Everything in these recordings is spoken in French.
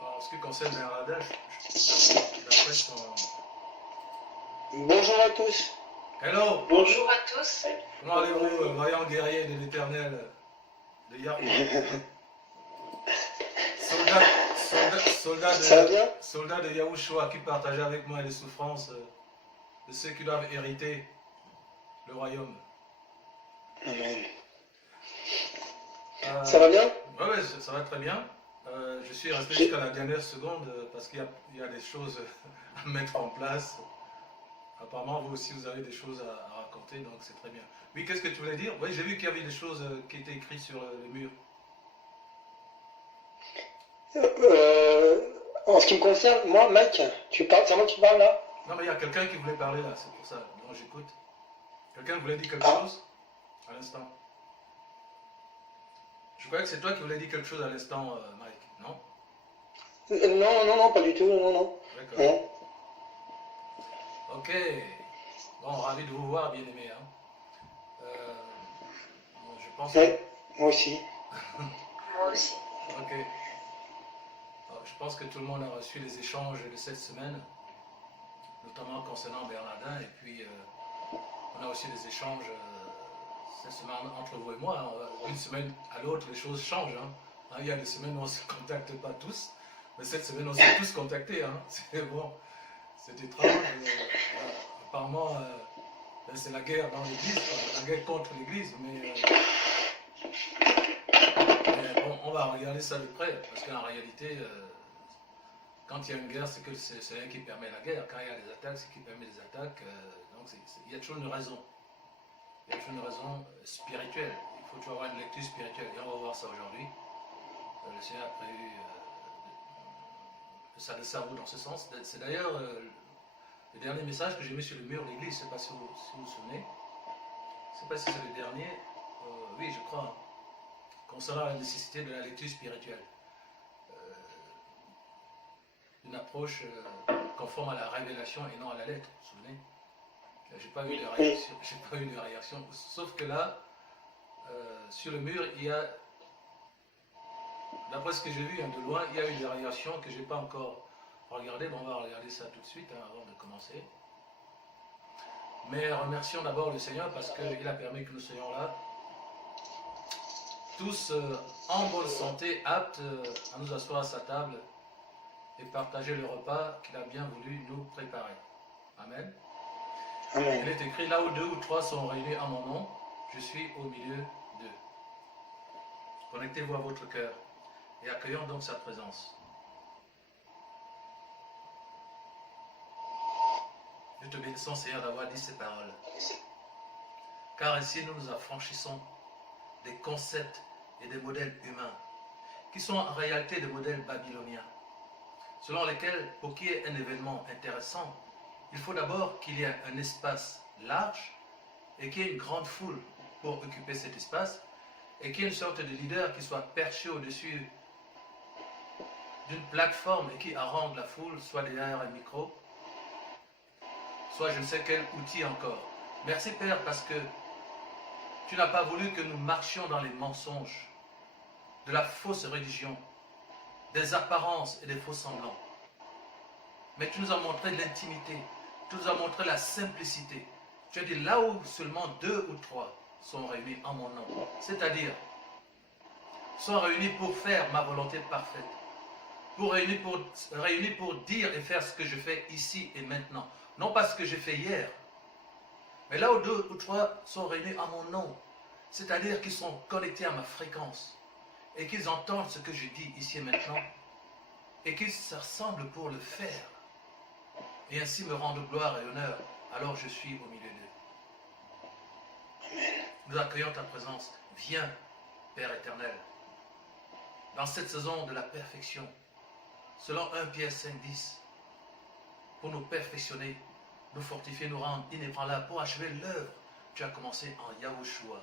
En ce qui concerne Bangladesh, d'après son... Bonjour à tous. Hello! Bonjour à tous. Comment allez-vous, vaillant guerrier de l'éternel de Yahweh? Ça va bien? Soldat de Yahushua qui partageait avec moi les souffrances de ceux qui doivent hériter le royaume. Amen. Ça va bien? Oui, ça va très bien. Je suis resté jusqu'à la dernière seconde parce qu'il y a des choses à mettre en place. Apparemment, vous aussi, vous avez des choses à raconter, donc c'est très bien. Oui, qu'est-ce que tu voulais dire? Oui, j'ai vu qu'il y avait des choses qui étaient écrites sur le mur. En ce qui me concerne, moi, Mike, c'est à moi qui parle là? Non, mais il y a quelqu'un qui voulait parler là, c'est pour ça. Donc j'écoute. Quelqu'un voulait dire quelque Ah. chose à l'instant. Je croyais que c'est toi qui voulais dire quelque chose à l'instant, Mike, non? Non, pas du tout, non. D'accord. Non. Ok. Bon, ravi de vous voir, bien aimé. Hein. Bon, je pense que... Ouais, moi aussi. Moi aussi. Ok. Alors, je pense que tout le monde a reçu les échanges de cette semaine, notamment concernant Bernardin, et puis on a aussi des échanges cette semaine entre vous et moi. Hein. D'une semaine à l'autre, les choses changent. Hein. Il y a des semaines où on ne se contacte pas tous, mais cette semaine, on s'est tous contactés. Hein. C'est bon, c'est étrange. Voilà. Apparemment, c'est la guerre dans l'église, la guerre contre l'église, mais bon, on va regarder ça de près, parce qu'en réalité, quand il y a une guerre, c'est que c'est rien qui permet la guerre. Quand il y a des attaques, c'est qui permet des attaques. Donc il y a toujours une raison. Il y a toujours une raison spirituelle. Il faut toujours avoir une lecture spirituelle. Et on va voir ça aujourd'hui. Le Seigneur a prévu ça de cerveau dans ce sens. C'est d'ailleurs le dernier message que j'ai mis sur le mur de l'église. Je ne sais pas si vous vous souvenez. Je ne sais pas si c'est le dernier. Oui, je crois. Hein. Concernant la nécessité de la lecture spirituelle. Une approche conforme à la révélation et non à la lettre, vous vous souvenez? J'ai pas eu de réaction, sauf que là, sur le mur, il y a, d'après ce que j'ai vu hein, de loin, il y a eu des réactions que j'ai pas encore regardées. Bon, on va regarder ça tout de suite hein, avant de commencer. Mais remercions d'abord le Seigneur parce qu'il a permis que nous soyons là, tous en bonne santé, aptes à nous asseoir à sa table et partager le repas qu'il a bien voulu nous préparer. Amen. Amen. Il est écrit, là où 2 ou 3 sont réunis en mon nom, je suis au milieu d'eux. Connectez-vous à votre cœur et accueillons donc sa présence. Nous te bénissons, Seigneur, d'avoir dit ces paroles. Car ainsi nous nous affranchissons des concepts et des modèles humains, qui sont en réalité des modèles babyloniens, selon lesquels, pour qu'il y ait un événement intéressant, il faut d'abord qu'il y ait un espace large et qu'il y ait une grande foule pour occuper cet espace et qu'il y ait une sorte de leader qui soit perché au-dessus d'une plateforme et qui harangue la foule, soit derrière un micro, soit je ne sais quel outil encore. Merci Père parce que tu n'as pas voulu que nous marchions dans les mensonges de la fausse religion, des apparences et des faux semblants. Mais tu nous as montré l'intimité, tu nous as montré la simplicité. Tu as dit là où seulement 2 ou 3 sont réunis en mon nom, c'est-à-dire sont réunis pour faire ma volonté parfaite, réunis pour dire et faire ce que je fais ici et maintenant. Non pas ce que j'ai fait hier, mais là où 2 ou 3 sont réunis en mon nom, c'est-à-dire qu'ils sont connectés à ma fréquence et qu'ils entendent ce que je dis ici et maintenant et qu'ils se rassemblent pour le faire et ainsi me rendre gloire et honneur, alors je suis au milieu d'eux. Amen. Nous accueillons ta présence. Viens, Père éternel, dans cette saison de la perfection, selon 1 Pierre 5,10, pour nous perfectionner, nous fortifier, nous rendre inébranlables, pour achever l'œuvre que tu as commencée en Yahushua.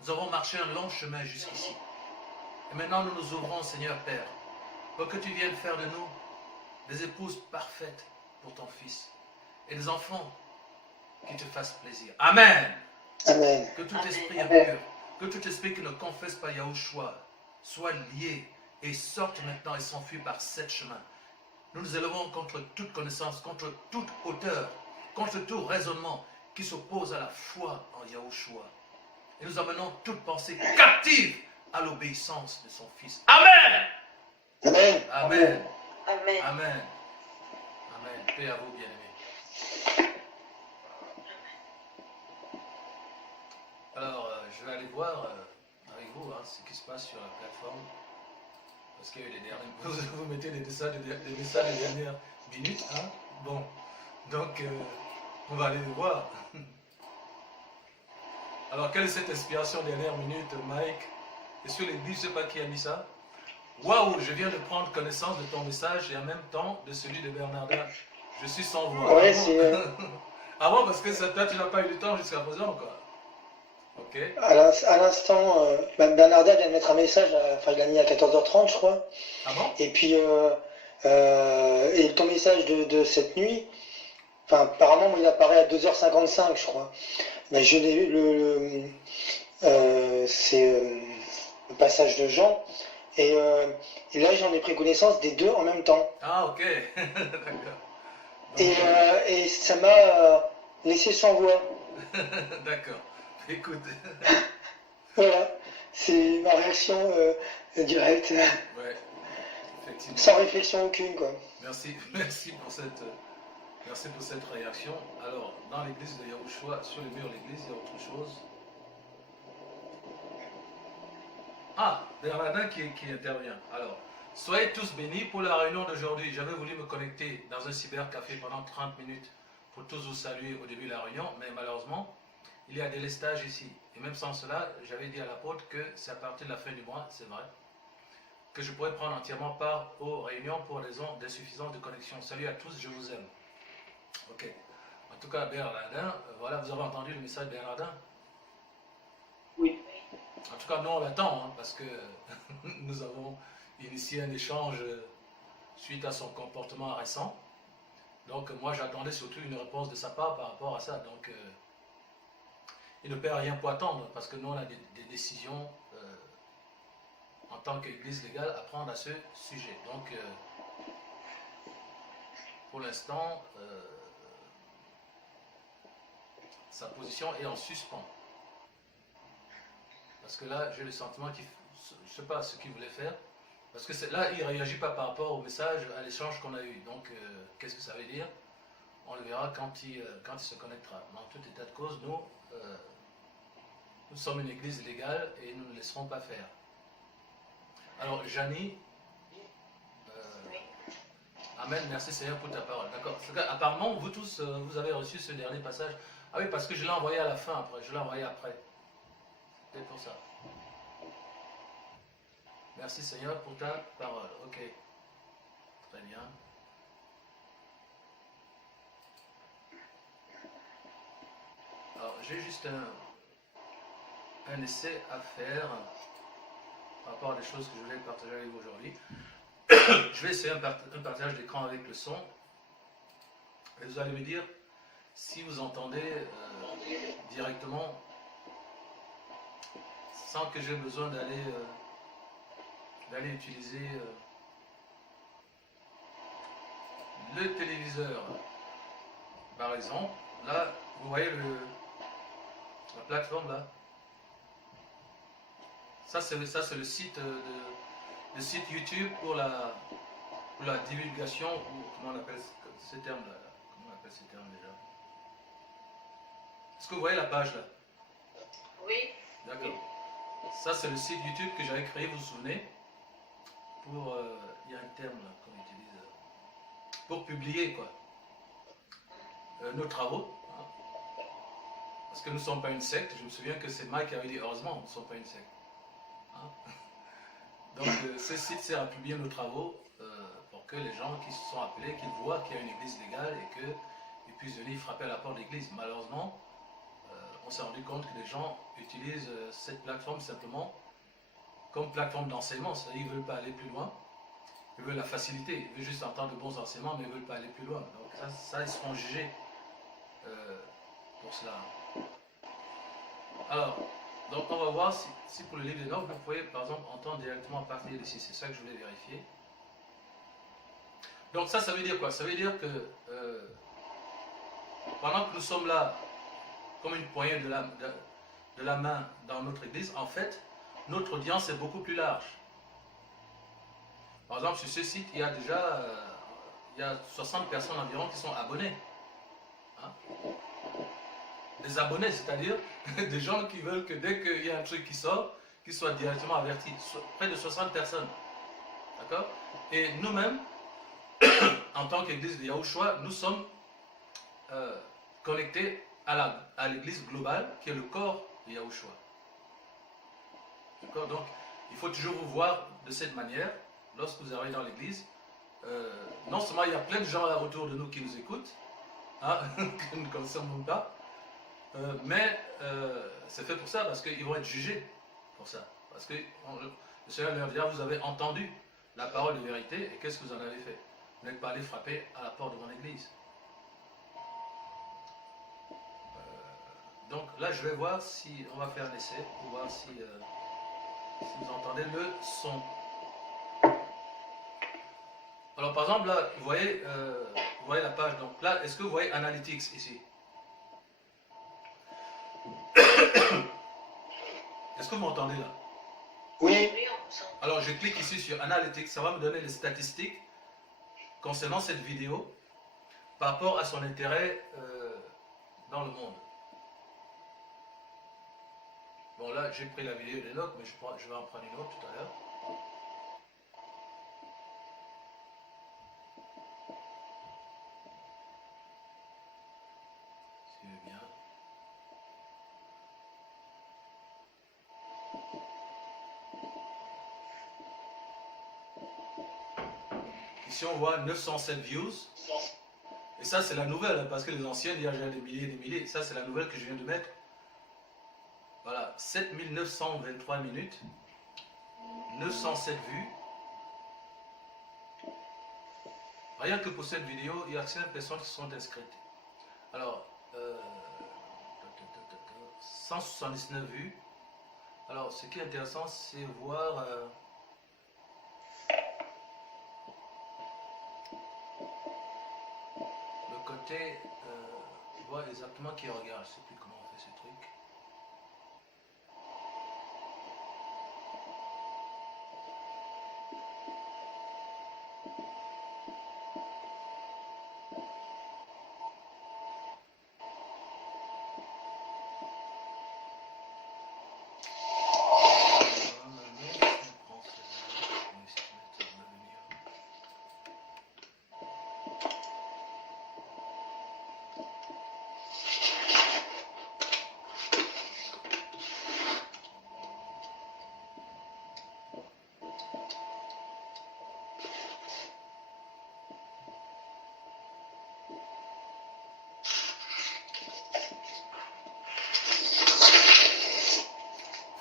Nous avons marché un long chemin jusqu'ici. Et maintenant, nous nous ouvrons, Seigneur Père, pour que tu viennes faire de nous des épouses parfaites pour ton Fils et des enfants qui te fassent plaisir. Amen. Amen. Que tout esprit impur, que tout esprit qui ne confesse pas Yahushua soit lié et sortent maintenant et s'enfuient par 7 chemins. Nous nous élevons contre toute connaissance, contre toute hauteur, contre tout raisonnement qui s'oppose à la foi en Yahushua. Et nous amenons toute pensée captive à l'obéissance de son Fils. Amen. Amen. Amen. Amen. Amen. Amen. Paix à vous, bien-aimés. Alors, je vais aller voir avec vous ce qui se passe sur la plateforme. Parce qu'il y a eu des dernières... Vous mettez des messages des dernières minutes. Hein? Bon. Donc, on va aller les voir. Alors, quelle est cette inspiration dernière minute, Mike? Et sur l'église, je ne sais pas qui a mis ça. Waouh, je viens de prendre connaissance de ton message et en même temps de celui de Bernardin. Je suis sans voix. Ouais, c'est... Ah bon, parce que ça, toi, tu n'as pas eu le temps jusqu'à présent, quoi. Ok. À l'instant, Bernardin vient de mettre un message, enfin il l'a mis à 14h30 je crois. Ah bon? Et puis, et ton message de cette nuit, enfin apparemment il apparaît à 2h55 je crois. Mais je l'ai c'est le passage de Jean. Et là j'en ai pris connaissance des deux en même temps. Ah, ok. D'accord. Et ça m'a laissé sans voix. D'accord. Écoute. Voilà, c'est ma réaction directe, Ouais, effectivement. sans réflexion aucune quoi. Merci pour cette réaction. Alors, dans l'église de Yahushua, sur le mur de l'église, il y a autre chose. Ah, Bernardin qui intervient. Alors, soyez tous bénis pour la réunion d'aujourd'hui. J'avais voulu me connecter dans un cybercafé pendant 30 minutes pour tous vous saluer au début de la réunion, mais malheureusement, il y a des lestages ici. Et même sans cela, j'avais dit à l'apôtre que c'est à partir de la fin du mois, c'est vrai, que je pourrais prendre entièrement part aux réunions pour raison d'insuffisance de connexion. Salut à tous, je vous aime. Ok. En tout cas, Bernardin, voilà, vous avez entendu le message de Bernardin? Oui. En tout cas, nous on l'attend, parce que nous avons initié un échange suite à son comportement récent. Donc moi j'attendais surtout une réponse de sa part par rapport à ça. Donc il ne perd rien pour attendre, parce que nous on a des décisions en tant qu'Église légale à prendre à ce sujet. Donc pour l'instant, sa position est en suspens. Parce que là, j'ai le sentiment qu'il, je ne sais pas ce qu'il voulait faire, parce que là, il ne réagit pas par rapport au message, à l'échange qu'on a eu. Donc, qu'est-ce que ça veut dire? On le verra quand il se connectera. Mais en tout état de cause, nous sommes une église légale et nous ne laisserons pas faire. Alors, Janie, Amen, merci Seigneur pour ta parole. D'accord. Apparemment, vous tous, vous avez reçu ce dernier passage. Ah oui, parce que je l'ai envoyé à la fin après, je l'ai envoyé après. C'est pour ça. Merci Seigneur pour ta parole. Ok. Très bien. Alors, j'ai juste un essai à faire par rapport à des choses que je voulais partager avec vous aujourd'hui. Je vais essayer un partage d'écran avec le son. Et vous allez me dire si vous entendez directement sans que j'ai besoin d'aller utiliser le téléviseur. Par exemple, là, vous voyez la plateforme là. Ça c'est le site le site YouTube pour la divulgation, ou comment on appelle ce terme là, comment on appelle ce terme déjà? Est-ce que vous voyez la page là? Oui. D'accord. Ça c'est le site YouTube que j'avais créé, vous vous souvenez? Pour, il y a un terme là qu'on utilise, pour publier quoi, nos travaux. Hein. Parce que nous ne sommes pas une secte, je me souviens que c'est Mike qui avait dit heureusement nous ne sommes pas une secte. Hein. Donc ce site sert à publier nos travaux pour que les gens qui se sont appelés, qu'ils voient qu'il y a une église légale et qu'ils puissent venir frapper à la porte de l'église. Malheureusement, on s'est rendu compte que les gens utilisent cette plateforme simplement comme plateforme d'enseignement. C'est-à-dire qu'ils ne veulent pas aller plus loin, ils veulent la facilité, ils veulent juste entendre de bons enseignements, mais ils ne veulent pas aller plus loin. Donc ça ils seront jugés pour cela. Alors, Donc on va voir si pour le livre des notes, vous pouvez par exemple entendre directement à partir d'ici. C'est ça que je voulais vérifier. Donc ça veut dire quoi? Ça veut dire que pendant que nous sommes là, comme une poignée de la main dans notre église, en fait, notre audience est beaucoup plus large. Par exemple, sur ce site, il y a déjà il y a 60 personnes environ qui sont abonnées. Hein? Des abonnés, c'est-à-dire des gens qui veulent que dès qu'il y a un truc qui sort, qu'ils soient directement avertis. Près de 60 personnes. D'accord? Et nous-mêmes, en tant qu'église de Yahushua, nous sommes connectés à l'église globale qui est le corps de Yahushua. D'accord? Donc, il faut toujours vous voir de cette manière lorsque vous arrivez dans l'église. Non seulement il y a plein de gens autour de nous qui nous écoutent, hein, que nous ne connaissons même pas, mais c'est fait pour ça, parce qu'ils vont être jugés pour ça. Parce que le Seigneur leur dira, vous avez entendu la parole de vérité, et qu'est-ce que vous en avez fait? Vous n'êtes pas allé frapper à la porte de mon église. Donc là, je vais voir si on va faire un essai, pour voir si vous entendez le son. Alors par exemple, là, vous voyez la page. Donc là, est-ce que vous voyez Analytics ici? Est-ce que vous m'entendez là? Oui. Oui, on sent. Alors je clique ici sur Analytics, ça va me donner les statistiques concernant cette vidéo par rapport à son intérêt dans le monde. Bon là, j'ai pris la vidéo des notes, mais je vais en prendre une autre tout à l'heure. Suivez bien. Ici on voit 907 views. Et ça c'est la nouvelle, hein, parce que les anciennes, il y a déjà des milliers et des milliers. Ça c'est la nouvelle que je viens de mettre. Voilà, 7923 minutes, 907 vues. Rien que pour cette vidéo, il y a 5 personnes qui sont inscrites. Alors, 179 vues. Alors, ce qui est intéressant, c'est voir le côté, voir exactement qui regarde. Je ne sais plus comment on fait ce truc.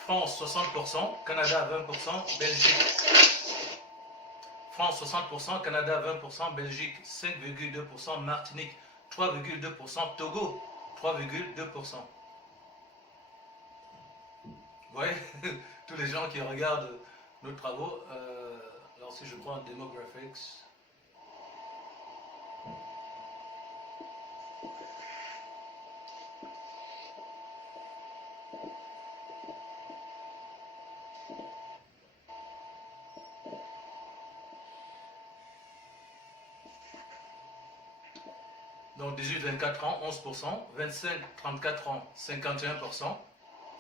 France 60%, Canada 20%, Belgique. France 60%, Canada 20%, Belgique 5,2%, Martinique 3,2%, Togo 3,2%. Vous voyez, tous les gens qui regardent nos travaux. Alors si je prends Demographics. Donc 18-24 ans, 11%, 25-34 ans, 51%,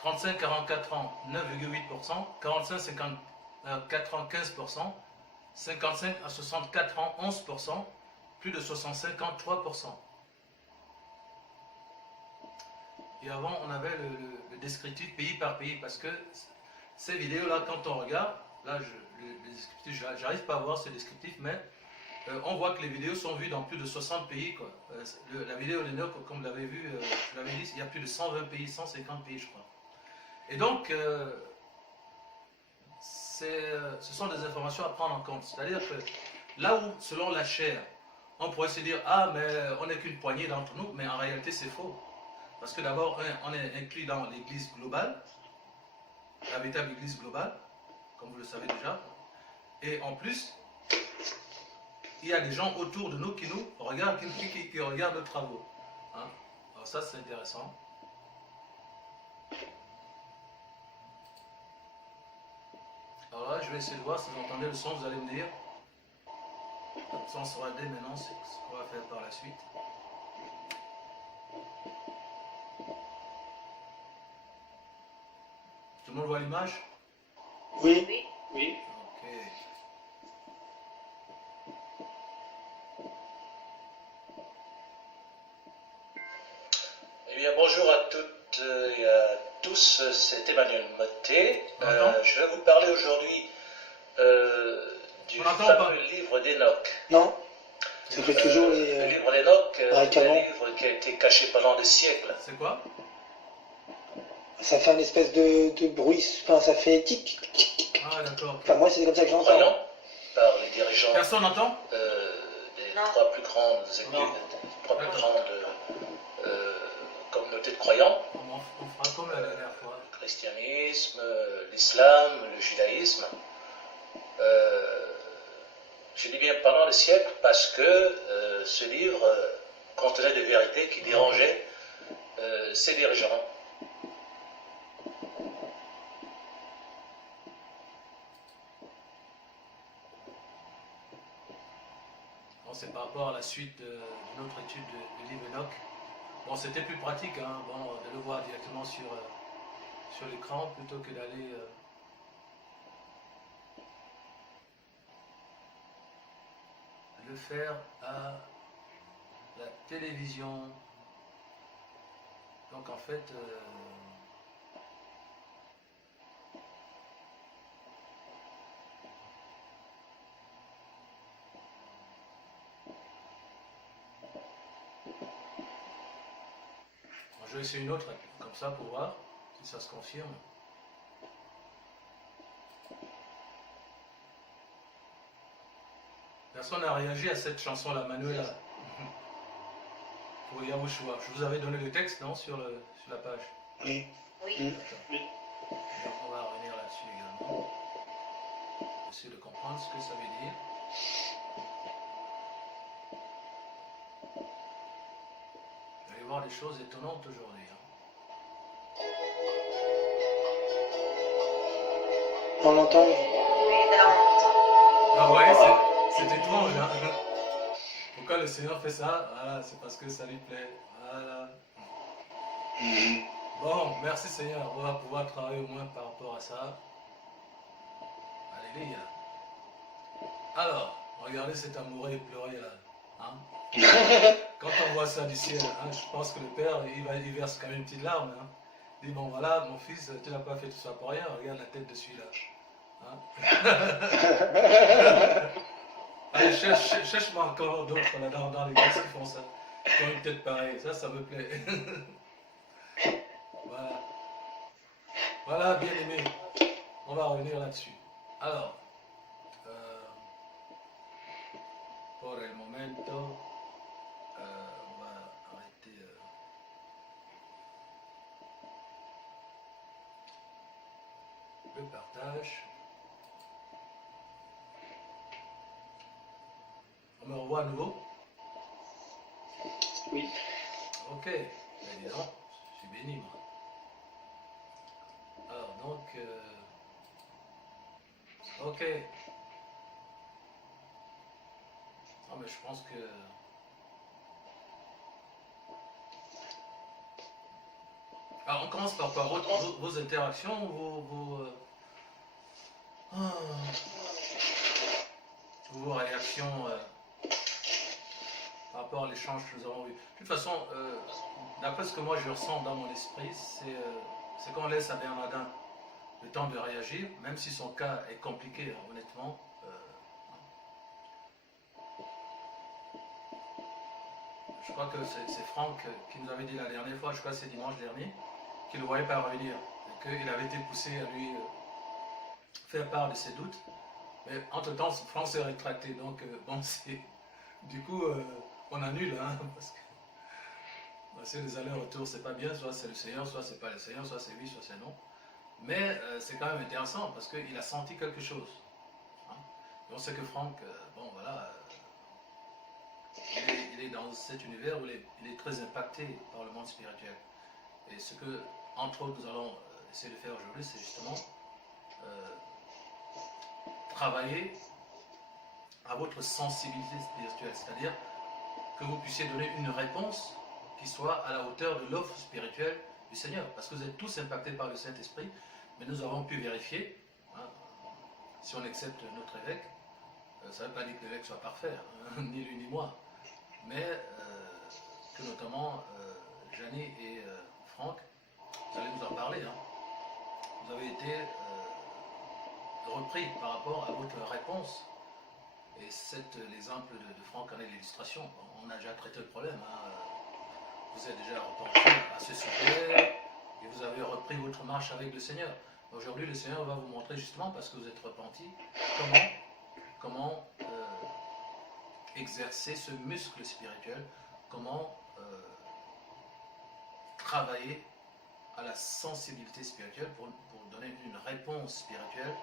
35-44 ans, 9,8%, 45-54 ans, 15%, 55 à 64 ans, 11%, plus de 65 ans, 3%. Et avant, on avait le descriptif pays par pays, parce que ces vidéos-là, quand on regarde, là, le descriptif, j'arrive pas à voir ce descriptif, mais on voit que les vidéos sont vues dans plus de 60 pays. Quoi. La vidéo de Lénoc, comme vous l'avez vu, je l'avais dit, il y a plus de 120 pays, 150 pays, je crois. Et donc, ce sont des informations à prendre en compte. C'est-à-dire que là où, selon la chair, on pourrait se dire, ah, mais on n'est qu'une poignée d'entre nous, mais en réalité, c'est faux. Parce que d'abord, on est inclus dans l'église globale, la véritable église globale, comme vous le savez déjà. Et en plus, il y a des gens autour de nous qui nous regardent, qui regardent nos travaux. Hein? Alors ça, c'est intéressant. Alors là, je vais essayer de voir si vous entendez le son, vous allez me dire. Le son sera dès maintenant, c'est ce qu'on va faire par la suite. Tout le monde voit l'image? Oui. Oui. Oui. Ok. Eh bien, bonjour à toutes et à tous, c'est Emmanuel Mottet. On entend? Je vais vous parler aujourd'hui du On n'entend pas. fameux livre d'Enoch. Non. Ça fait toujours Le les. livre d'Enoch est un canon. livre qui a été caché pendant des siècles. C'est quoi? Ça fait une espèce de bruit. Enfin, ça fait tic tic tic tic. Ah d'accord. Enfin, moi, c'est comme ça que j'entends. Croyant par les dirigeants Personne n'entend? des Non. trois plus grandes églises, des trois plus grandes communautés de croyants, On fera comme la dernière fois. le christianisme, l'islam, le judaïsme. Je dis bien pendant des siècles parce que ce livre contenait des vérités qui dérangeaient ces dirigeants. Bon, c'est par rapport à la suite de notre étude du livre Enoch. Bon, c'était plus pratique hein, bon, de le voir directement sur l'écran plutôt que d'aller le faire à la télévision. Donc en fait, je vais essayer une autre comme ça pour voir si ça se confirme. Personne n'a réagi à cette chanson-là, Manuela. Pour Yahushua. Je vous avais donné le texte, non, sur la page. Oui. Oui. D'accord. Donc, on va revenir là-dessus également. Essayer de comprendre ce que ça veut dire. Vous allez voir des choses étonnantes aujourd'hui. Hein. On entend. Oui, là, on entend. Ah, vous voyez, c'est étrange. Hein. Pourquoi le Seigneur fait ça? Voilà, c'est parce que ça lui plaît. Voilà. Bon, merci Seigneur. On va pouvoir travailler au moins par rapport à ça. Alléluia. Alors, regardez cet amoureux pleurer là. Hein? Quand on voit ça du ciel, hein, je pense que le Père, il verse quand même une petite larme. Hein. Il dit, bon voilà, mon fils, tu n'as pas fait tout ça pour rien. Regarde la tête de celui-là. Hein? Allez, cherche-moi encore d'autres là dans l'église qui font ça. Qui ont une tête pareille. Ça me plaît. Voilà. Voilà, bien aimé. On va revenir là-dessus. Alors, pour le momento, on va arrêter le partage. On me revoit à nouveau? Oui. Ok. Ben, dis donc, je suis béni, moi. Alors, donc, ok. Non, mais je pense que... Alors, on commence par quoi? Vos interactions ou vos réactions par rapport à l'échange que nous avons eu. De toute façon, d'après ce que moi je ressens dans mon esprit, c'est qu'on laisse à Bernardin le temps de réagir, même si son cas est compliqué, hein, honnêtement. Je crois que c'est Franck qui nous avait dit la dernière fois, je crois que c'est dimanche dernier, qu'il ne voyait pas revenir, et qu'il avait été poussé à lui faire part de ses doutes. Mais entre-temps, Franck s'est rétracté, donc bon, du coup, on annule, hein, parce que c'est les allers-retours, c'est pas bien, soit c'est le Seigneur, soit c'est pas le Seigneur, soit c'est oui, soit c'est non. Mais c'est quand même intéressant parce qu'il a senti quelque chose. Hein. Et on sait que Franck, bon voilà, il est dans cet univers où il est très impacté par le monde spirituel. Et ce que, entre autres, nous allons essayer de faire aujourd'hui, c'est justement travailler à votre sensibilité spirituelle, c'est-à-dire que vous puissiez donner une réponse qui soit à la hauteur de l'offre spirituelle du Seigneur, parce que vous êtes tous impactés par le Saint-Esprit, mais nous avons pu vérifier, hein, si on accepte notre évêque, ça ne veut pas dire que l'évêque soit parfait, hein, ni lui ni moi, mais que notamment Janie et Franck, vous allez nous en parler, hein, vous avez été repris par rapport à votre réponse. Et l'exemple de Franck en est l'illustration. On a déjà traité le problème. Hein. Vous êtes déjà repenti à ce sujet et vous avez repris votre marche avec le Seigneur. Aujourd'hui, le Seigneur va vous montrer justement, parce que vous êtes repenti, comment exercer ce muscle spirituel, comment travailler à la sensibilité spirituelle pour donner une réponse spirituelle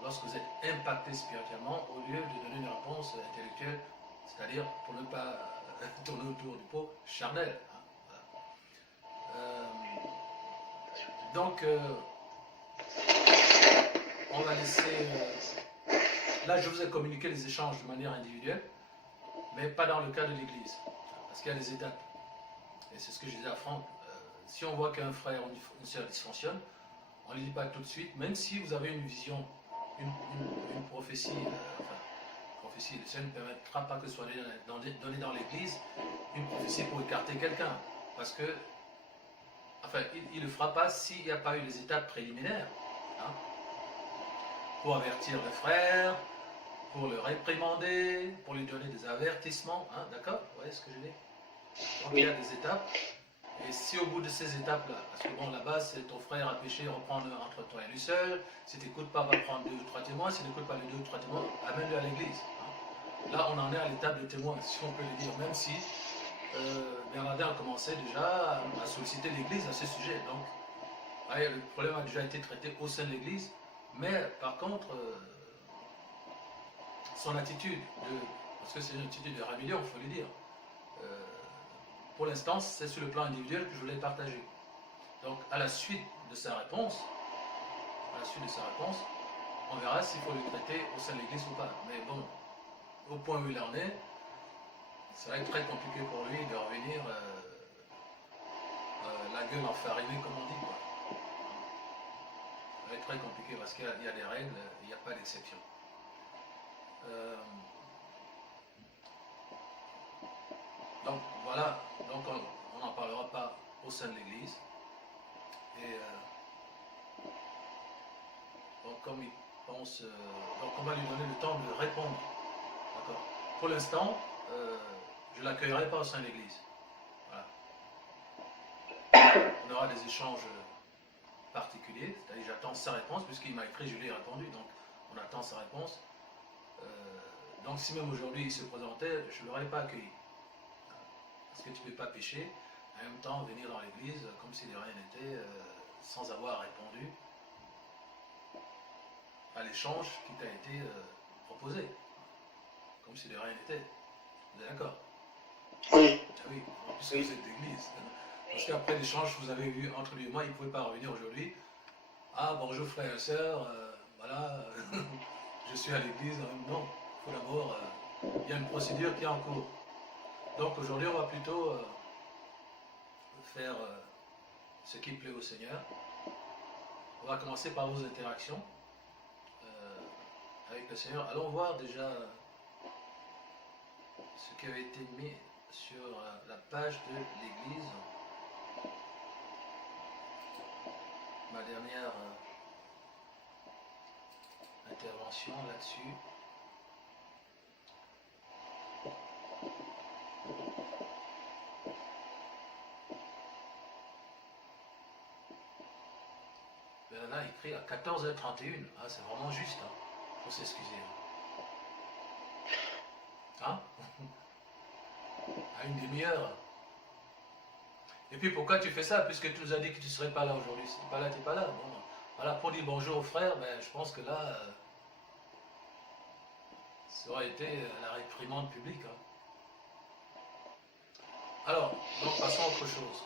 lorsque vous êtes impacté spirituellement, au lieu de donner une réponse intellectuelle, c'est-à-dire pour ne pas tourner autour du pot charnel. Hein, voilà. Donc, on va laisser... là, je vous ai communiqué les échanges de manière individuelle, mais pas dans le cas de l'Église, parce qu'il y a des étapes. Et c'est ce que je disais à Franck. Si on voit qu'un frère ou une sœur dysfonctionne, on ne le dit pas tout de suite, même si vous avez une vision, une prophétie, prophétie, le Seigneur ne permettra pas que ce soit donné dans l'Église une prophétie pour écarter quelqu'un, parce que, enfin, il ne le fera pas s'il n'y a pas eu les étapes préliminaires, hein, pour avertir le frère, pour le réprimander, pour lui donner des avertissements, hein, d'accord? Vous voyez ce que je dis? Donc il y a des étapes. Et si au bout de ces étapes-là, parce que bon, là-bas, c'est ton frère a péché, reprends-le entre toi et lui seul, si tu n'écoutes pas, va prendre 2 ou 3 témoins, si tu n'écoutes pas les 2 ou 3 témoins, amène-le à l'église. Hein. Là, on en est à l'étape de témoin, si on peut le dire, même si Bernardin a commencé déjà à solliciter l'église à ce sujet. Donc, ouais, le problème a déjà été traité au sein de l'église, mais par contre, son attitude, parce que c'est une attitude de rébellion, il faut le dire, pour l'instant, c'est sur le plan individuel que je voulais partager. Donc, à la suite de sa réponse, on verra s'il faut le traiter au sein de l'église ou pas. Mais bon, au point où il en est, ça va être très compliqué pour lui de revenir la gueule enfarinée, comme on dit, quoi. Ça va être très compliqué parce qu'il y a des règles, il n'y a pas d'exception. Donc voilà, donc on n'en parlera pas au sein de l'Église. Et donc comme il pense, donc on va lui donner le temps de répondre. D'accord. Pour l'instant, je ne l'accueillerai pas au sein de l'Église. Voilà. On aura des échanges particuliers, c'est-à-dire j'attends sa réponse, puisqu'il m'a écrit, je lui ai répondu, donc on attend sa réponse. Donc si même aujourd'hui il se présentait, je ne l'aurais pas accueilli. Parce que tu ne peux pas pécher, en même temps venir dans l'église comme si de rien n'était, sans avoir répondu à l'échange qui t'a été proposé. Comme si de rien n'était. Vous êtes d'accord? Oui. Ah oui, puisque vous êtes d'église. Parce qu'après l'échange que vous avez eu entre lui et moi, il ne pouvait pas revenir aujourd'hui. Ah bonjour frère et sœur, voilà, je suis à l'église. Non, il faut d'abord, il y a une procédure qui est en cours. Donc aujourd'hui, on va plutôt faire ce qui plaît au Seigneur. On va commencer par vos interactions avec le Seigneur. Allons voir déjà ce qui avait été mis sur la page de l'Église. Ma dernière intervention là-dessus. Bernard écrit à 14h31. Ah, c'est vraiment juste, hein. Faut s'excuser. Hein, à une demi-heure. Et puis pourquoi tu fais ça? Puisque tu nous as dit que tu ne serais pas là aujourd'hui. Si tu n'es pas là, tu n'es pas là. Bon, voilà, pour dire bonjour aux frères, ben, je pense que là, ça aurait été la réprimande publique. Hein. Alors, donc passons à autre chose.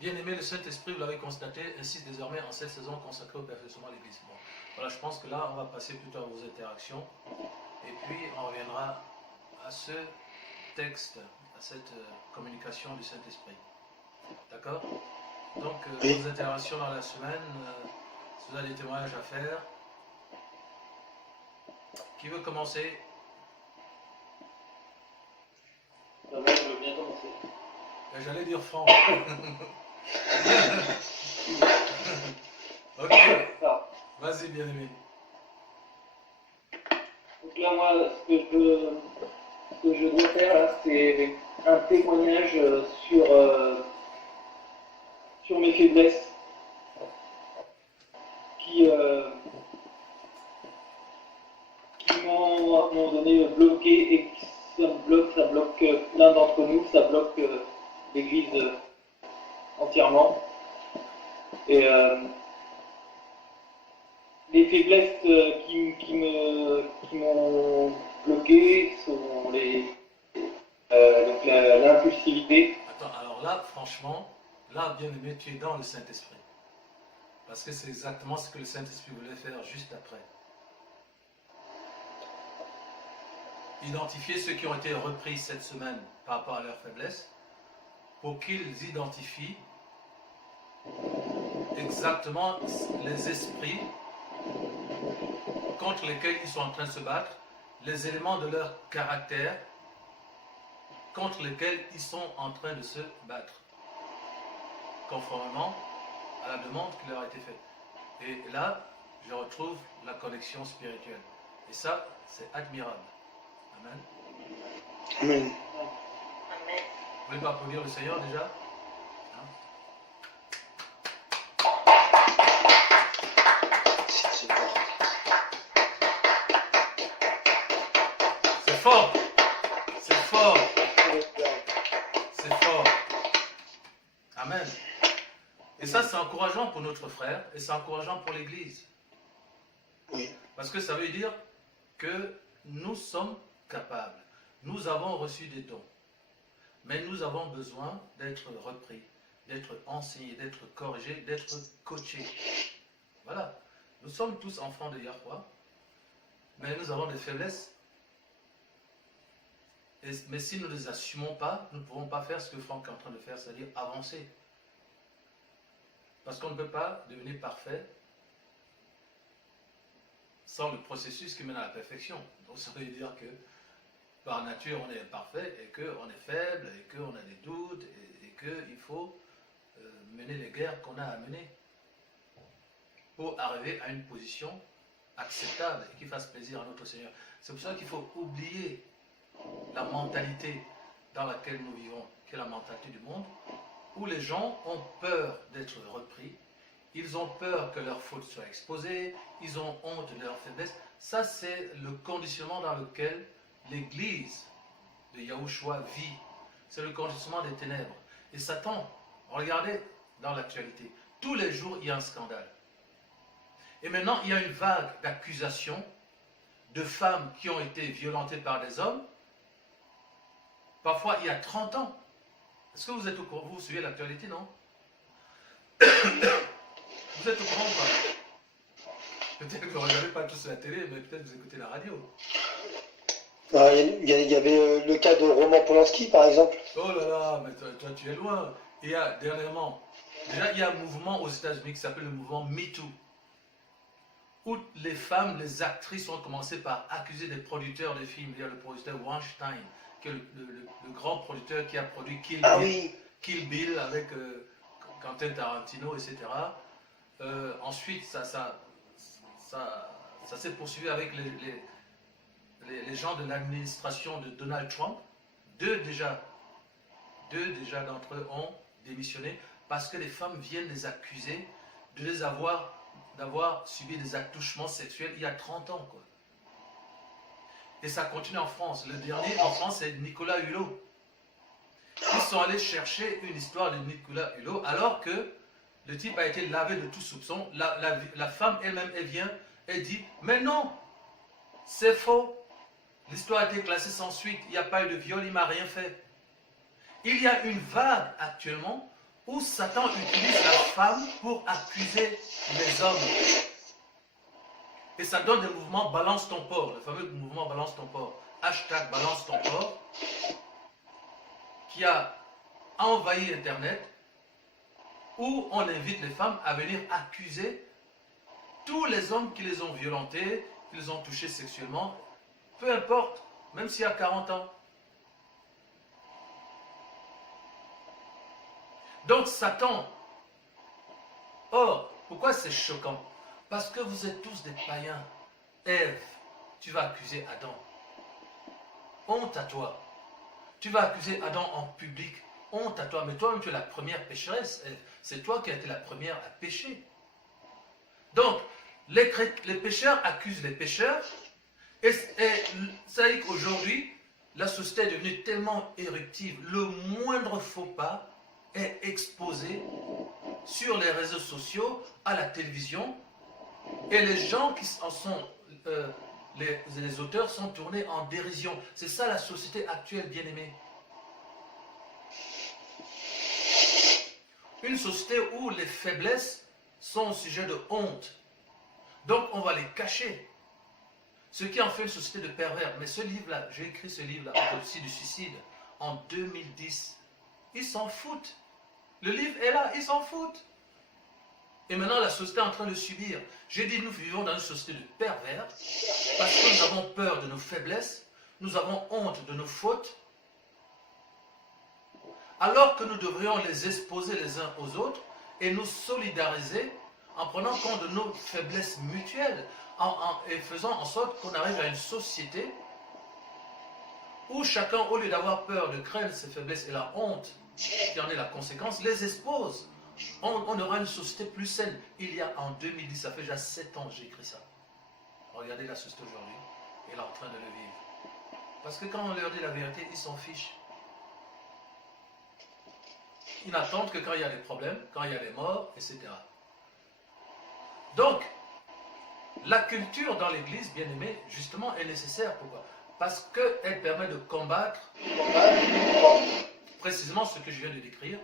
Bien-aimé, le Saint-Esprit, vous l'avez constaté, insiste désormais en cette saison consacrée au perfectionnement de l'Église. Bon, voilà, je pense que là, on va passer plutôt à vos interactions. Et puis, on reviendra à ce texte, à cette communication du Saint-Esprit. D'accord? Donc, Oui. vos interactions dans la semaine, si vous avez des témoignages à faire. Qui veut commencer? Moi, je veux bien commencer. J'allais dire Franck. Ok, Ah. vas-y, bien-aimé. Donc là, moi, ce que je dois faire, là, c'est un témoignage sur mes faiblesses qui m'ont à un moment donné bloqué et qui ça bloque plein d'entre nous, ça bloque l'Église entièrement. Et les faiblesses qui m'ont bloqué sont donc l'impulsivité. Attends, alors là, franchement, là, bien-aimé, tu es dans le Saint-Esprit. Parce que c'est exactement ce que le Saint-Esprit voulait faire juste après. Identifier ceux qui ont été repris cette semaine par rapport à leurs faiblesses pour qu'ils identifient exactement les esprits contre lesquels ils sont en train de se battre, les éléments de leur caractère contre lesquels ils sont en train de se battre, conformément à la demande qui leur a été faite. Et là, je retrouve la connexion spirituelle. Et ça, c'est admirable. Amen. Amen. Amen. Vous voulez pas applaudir le Seigneur déjà? Hein? C'est fort. C'est fort. C'est fort. Amen. Et ça, c'est encourageant pour notre frère et c'est encourageant pour l'Église. Oui. Parce que ça veut dire que nous sommes capables. Nous avons reçu des dons. Mais nous avons besoin d'être repris, d'être enseignés, d'être corrigés, d'être coachés. Voilà. Nous sommes tous enfants de Yahweh, mais nous avons des faiblesses. Mais si nous ne les assumons pas, nous ne pourrons pas faire ce que Franck est en train de faire, c'est-à-dire avancer. Parce qu'on ne peut pas devenir parfait sans le processus qui mène à la perfection. Donc ça veut dire que par nature on est imparfait et qu'on est faible et qu'on a des doutes et qu'il faut mener les guerres qu'on a à mener pour arriver à une position acceptable et qui fasse plaisir à notre Seigneur. C'est pour ça qu'il faut oublier la mentalité dans laquelle nous vivons, qui est la mentalité du monde, où les gens ont peur d'être repris, ils ont peur que leurs fautes soient exposées, ils ont honte de leurs faiblesses. Ça, c'est le conditionnement dans lequel l'Église de Yahushua vit. C'est le conditionnement des ténèbres. Et Satan, regardez dans l'actualité, tous les jours, il y a un scandale. Et maintenant, il y a une vague d'accusations de femmes qui ont été violentées par des hommes, parfois il y a 30 ans. Est-ce que vous êtes au courant? Vous suivez l'actualité, non? Vous êtes au courant ou pas? Peut-être que vous ne regardez pas tous la télé, mais peut-être que vous écoutez la radio. Il y avait le cas de Roman Polanski, par exemple. Oh là là, mais toi tu es loin. Il y a dernièrement, déjà il y a un mouvement aux États-Unis qui s'appelle le mouvement MeToo, où les femmes, les actrices ont commencé par accuser des producteurs de films. Il y a le producteur Weinstein, qui est le grand producteur qui a produit Kill Bill, Ah oui. Kill Bill avec Quentin Tarantino, etc. Ensuite, ça s'est poursuivi avec les gens de l'administration de Donald Trump. Deux déjà d'entre eux ont démissionné parce que les femmes viennent les accuser d'avoir subi des attouchements sexuels il y a 30 ans, quoi. Et ça continue en France. Le dernier en France, c'est Nicolas Hulot. Ils sont allés chercher une histoire de Nicolas Hulot alors que le type a été lavé de tout soupçon. La femme elle-même, elle vient et dit, mais non, c'est faux. L'histoire a été classée sans suite. Il n'y a pas eu de viol, il ne m'a rien fait. Il y a une vague actuellement où Satan utilise la femme pour accuser les hommes. Et ça donne des mouvements balance ton porc, le fameux mouvement balance ton porc, hashtag balance ton porc, qui a envahi Internet, où on invite les femmes à venir accuser tous les hommes qui les ont violentés, qui les ont touchés sexuellement, peu importe, même s'il y a 40 ans. Donc Satan, or, pourquoi c'est choquant? Parce que vous êtes tous des païens. Ève, tu vas accuser Adam. Honte à toi. Tu vas accuser Adam en public. Honte à toi. Mais toi-même, tu es la première pécheresse, Ève. C'est toi qui as été la première à pécher. Donc, les pécheurs accusent les pécheurs. Et ça veut dire qu'aujourd'hui, la société est devenue tellement éruptive. Le moindre faux pas est exposé sur les réseaux sociaux, à la télévision. Et les gens qui en sont, les auteurs sont tournés en dérision. C'est ça la société actuelle, bien-aimée. Une société où les faiblesses sont au sujet de honte. Donc on va les cacher. Ce qui en fait une société de pervers. Mais ce livre-là, j'ai écrit ce livre-là, Autopsie du suicide, en 2010. Ils s'en foutent. Le livre est là, ils s'en foutent. Et maintenant, la société est en train de subir. J'ai dit, nous vivons dans une société de pervers parce que nous avons peur de nos faiblesses, nous avons honte de nos fautes, alors que nous devrions les exposer les uns aux autres et nous solidariser en prenant compte de nos faiblesses mutuelles et faisant en sorte qu'on arrive à une société où chacun, au lieu d'avoir peur de craindre ses faiblesses et la honte qui en est la conséquence, les expose. On aura une société plus saine. Il y a en 2010, ça fait déjà 7 ans que j'ai écrit ça. Regardez la société aujourd'hui. Elle est en train de le vivre. Parce que quand on leur dit la vérité, ils s'en fichent. Ils n'attendent que quand il y a des problèmes, quand il y a des morts, etc. Donc, la culture dans l'Église, bien aimée, justement, est nécessaire. Pourquoi? Parce qu'elle permet de combattre précisément ce que je viens de décrire,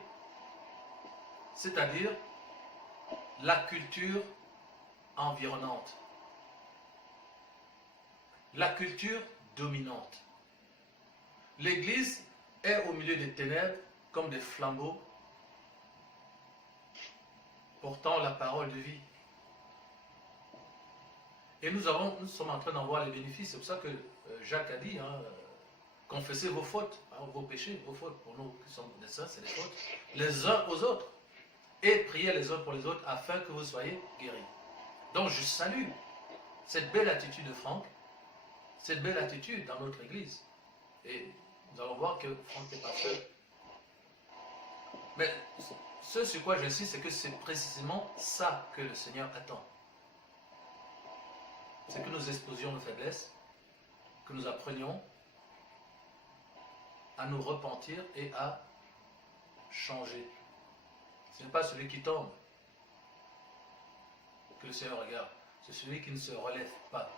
c'est-à-dire la culture environnante, la culture dominante. L'Église est au milieu des ténèbres comme des flambeaux portant la parole de vie. Et nous sommes en train d'en voir les bénéfices. C'est pour ça que Jacques a dit, confessez vos fautes, vos péchés, vos fautes. Pour nous qui sommes des saints, c'est les fautes. Les uns aux autres. Et priez les uns pour les autres afin que vous soyez guéris. Donc je salue cette belle attitude de Franck, cette belle attitude dans notre Église. Et nous allons voir que Franck n'est pas seul. Mais ce sur quoi j'insiste, c'est que c'est précisément ça que le Seigneur attend. C'est que nous exposions nos faiblesses, que nous apprenions à nous repentir et à changer. Ce n'est pas celui qui tombe que le Seigneur regarde, c'est celui qui ne se relève pas.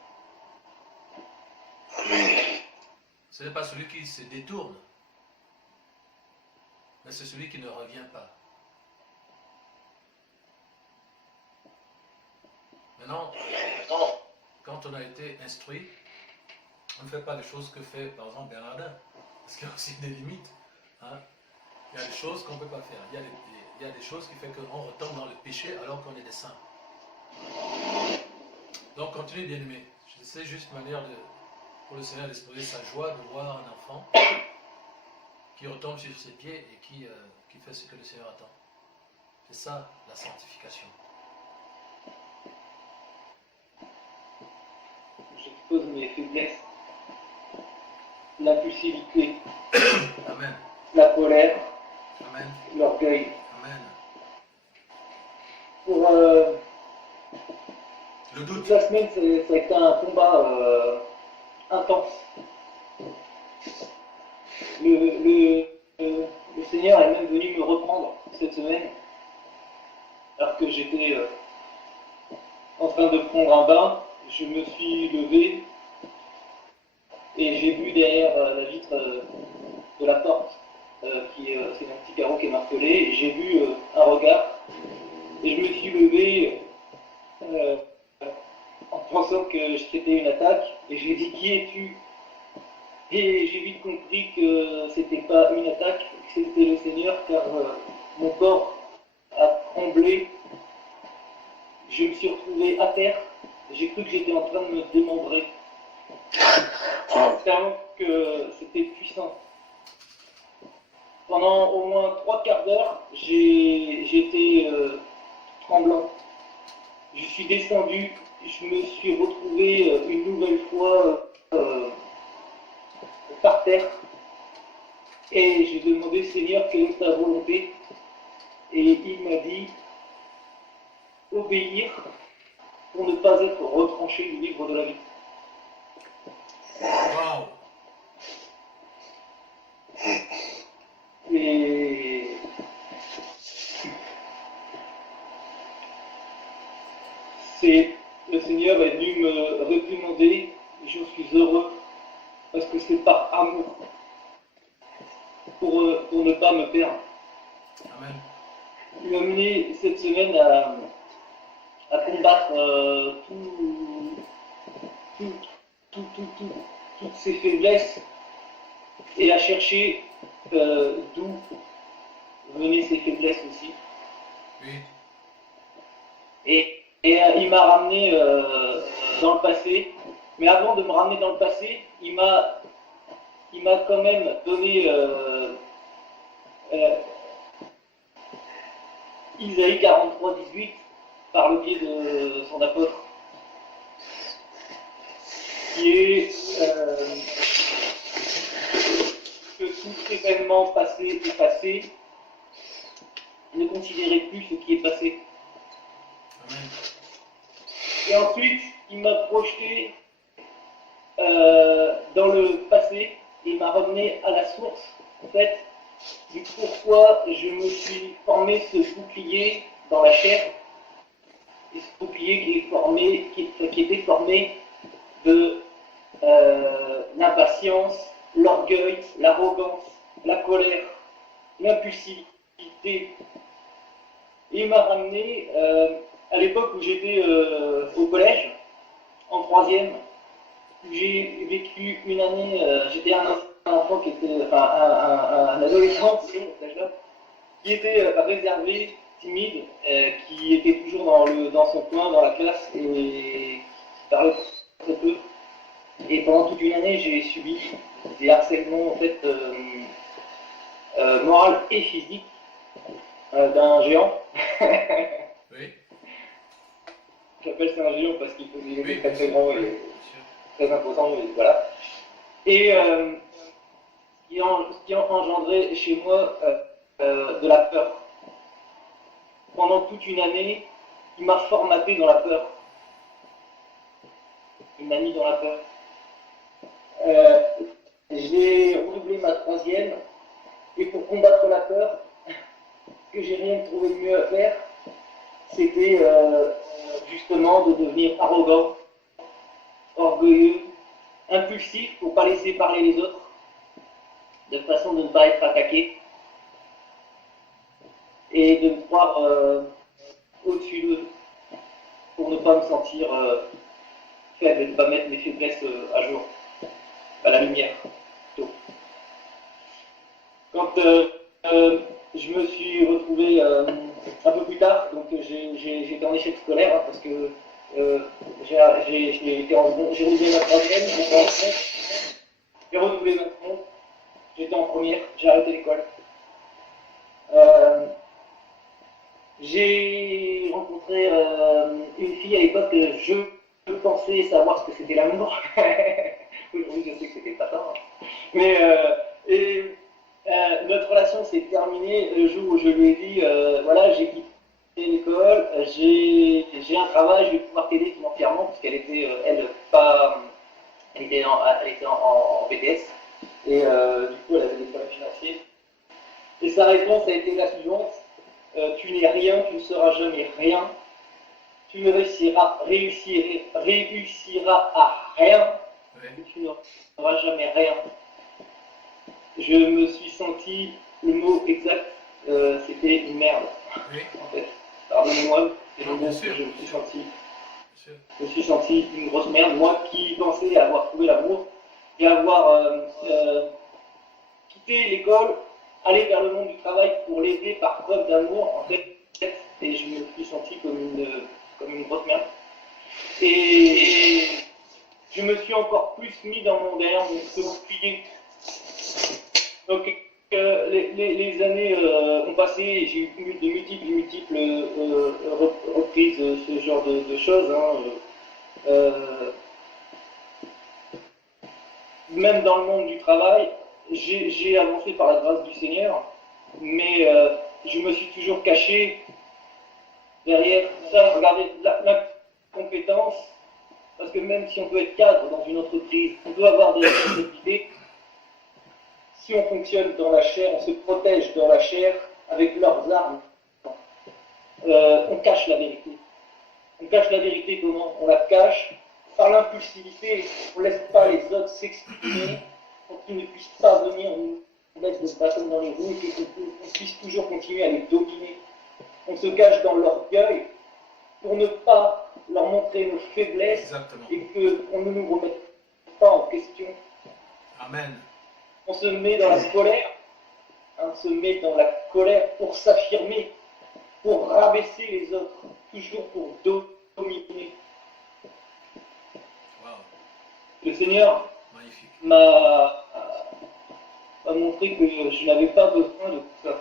Ce n'est pas celui qui se détourne, mais c'est celui qui ne revient pas. Maintenant, quand on a été instruit, on ne fait pas les choses que fait par exemple Bernardin, parce qu'il y a aussi des limites. Il y a des choses qu'on ne peut pas faire. Il y a des choses qui font qu'on retombe dans le péché alors qu'on est des saints. Donc continue, bien-aimé. C'est juste une manière pour le Seigneur d'exposer sa joie de voir un enfant qui retombe sur ses pieds et qui fait ce que le Seigneur attend. C'est ça la sanctification. J'expose mes faiblesses, l'impulsivité, Amen. la colère, Amen. l'orgueil. Amen. Pour Le doute. toute la semaine, ça a été un combat intense. Le Seigneur est même venu me reprendre cette semaine, alors que j'étais en train de prendre un bain. Je me suis levé et j'ai vu derrière la vitre de la porte, c'est mon petit carreau qui est martelé, et j'ai vu un regard, et je me suis levé en pensant que c'était une attaque, et j'ai dit qui es-tu? Et j'ai vite compris que c'était pas une attaque, que c'était le Seigneur, car mon corps a tremblé, je me suis retrouvé à terre, j'ai cru que j'étais en train de me démembrer. Tellement que c'était puissant. Pendant au moins 3/4 d'heure, j'étais tremblant. Je suis descendu, je me suis retrouvé une nouvelle fois par terre et j'ai demandé Seigneur quelle est ta volonté, et il m'a dit obéir pour ne pas être retranché du livre de la vie. Wow. Et le Seigneur est venu me réprimander, et je suis heureux parce que c'est par amour pour ne pas me perdre. Amen. Il m'a mené cette semaine à combattre toutes ces faiblesses et à chercher d'où venaient ces faiblesses aussi. Oui. Et il m'a ramené dans le passé, mais avant de me ramener dans le passé, il m'a quand même donné Isaïe 43:18 par le biais de son apôtre, qui est que tout événement passé est passé, ne considérez plus ce qui est passé. Amen. Et ensuite, il m'a projeté dans le passé et il m'a ramené à la source, en fait, du pourquoi je me suis formé ce bouclier dans la chair, et ce bouclier qui était formé de l'impatience, l'orgueil, l'arrogance, la colère, l'impulsivité. Et il m'a ramené à l'époque où j'étais au collège, en 3e, où j'ai vécu une année, j'étais un enfant qui était, un adolescent, qui était réservé, timide, qui était toujours dans son coin, dans la classe, et qui parlait très peu. Et pendant toute une année, j'ai subi des harcèlements en fait, moral et physique d'un géant. Oui. J'appelle ça un géant parce qu'il faisait Oui, très très grand bien et sûr. très imposant, et voilà. Et qui a engendré chez moi de la peur. Pendant toute une année, il m'a formaté dans la peur. Il m'a mis dans la peur. J'ai redoublé ma 3e, et pour combattre la peur, que j'ai rien trouvé de mieux à faire, c'était justement de devenir arrogant, orgueilleux, impulsif pour ne pas laisser parler les autres, de façon de ne pas être attaqué, et de me croire au-dessus d'eux, pour ne pas me sentir faible et ne pas mettre mes faiblesses à jour, à la lumière, plutôt. Quand je me suis retrouvé un peu plus tard, donc j'étais en échec scolaire, hein, parce que j'ai redoublé ma 3e, j'étais en seconde, j'ai redoublé ma seconde, j'étais en première, j'ai arrêté l'école. J'ai rencontré une fille à l'époque que je pensais savoir ce que c'était l'amour. Aujourd'hui, je sais que c'était pas ça. Hein. Mais notre relation s'est terminée le jour où je lui ai dit voilà, j'ai quitté l'école, j'ai un travail, je vais pouvoir t'aider financièrement, parce qu'elle était, elle, pas elle était en BTS. Et du coup, elle avait des problèmes financiers. Et sa réponse a été la suivante. Tu n'es rien, tu ne seras jamais rien. Tu ne réussiras à rien. Oui. Et tu n'auras jamais rien. Je me suis senti, le mot exact, c'était une merde, Oui, en fait. Pardonnez-moi, c'est le non, bien mot que sûr. je me suis senti. Bien sûr. Je me suis senti une grosse merde. Moi qui pensais avoir trouvé l'amour et avoir quitté l'école, aller vers le monde du travail pour l'aider par preuve d'amour, en fait, et je me suis senti comme une grosse merde. Et je me suis encore plus mis derrière mon bouclier. Donc les années ont passé et j'ai eu de multiples reprises ce genre de choses. Même dans le monde du travail, j'ai avancé par la grâce du Seigneur, mais je me suis toujours caché derrière ça. Regardez la compétence, parce que même si on peut être cadre dans une entreprise, on peut avoir des responsabilités. Si on fonctionne dans la chair, on se protège dans la chair avec leurs armes. On cache la vérité. On cache la vérité comment? On la cache par l'impulsivité. On ne laisse pas les autres s'exprimer pour qu'ils ne puissent pas venir nous mettre de bâton dans les roues et qu'on puisse toujours continuer à les dominer. On se cache dans l'orgueil pour ne pas leur montrer nos faiblesses. Exactement. Et qu'on ne nous remette pas en question. Amen. On se met dans la colère, on se met dans la colère pour s'affirmer, pour rabaisser les autres, toujours pour dominer. Wow. Le Seigneur Magnifique. m'a montré que je n'avais pas besoin de tout ça,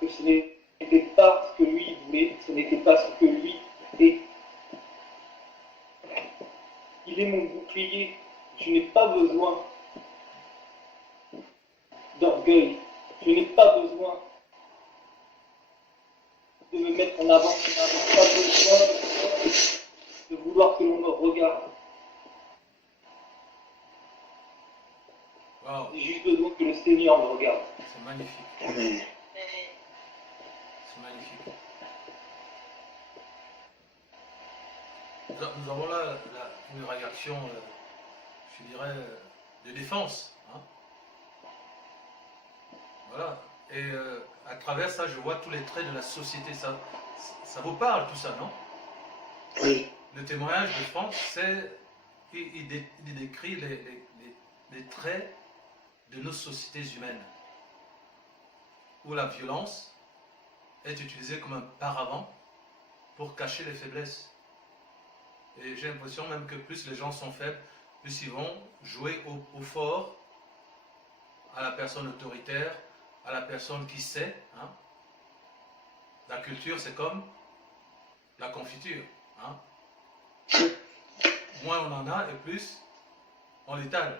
que ce n'était pas ce que lui voulait, ce n'était pas ce que lui est. Il est mon bouclier, je n'ai pas besoin d'orgueil. Je n'ai pas besoin de me mettre en avant. Je n'ai pas besoin de vouloir que l'on me regarde. Wow. J'ai juste besoin que le Seigneur me regarde. C'est magnifique. Amen. C'est magnifique. Nous avons là une réaction, je dirais, de défense. Hein. Voilà. Et à travers ça, je vois tous les traits de la société. Ça vous parle tout ça, non? Oui. Le témoignage de Franck, il décrit les traits de nos sociétés humaines, où la violence est utilisée comme un paravent pour cacher les faiblesses. Et j'ai l'impression même que plus les gens sont faibles, plus ils vont jouer au fort, à la personne autoritaire, à la personne qui sait. Hein. La culture, c'est comme la confiture. Hein. Moins on en a et plus on l'étale.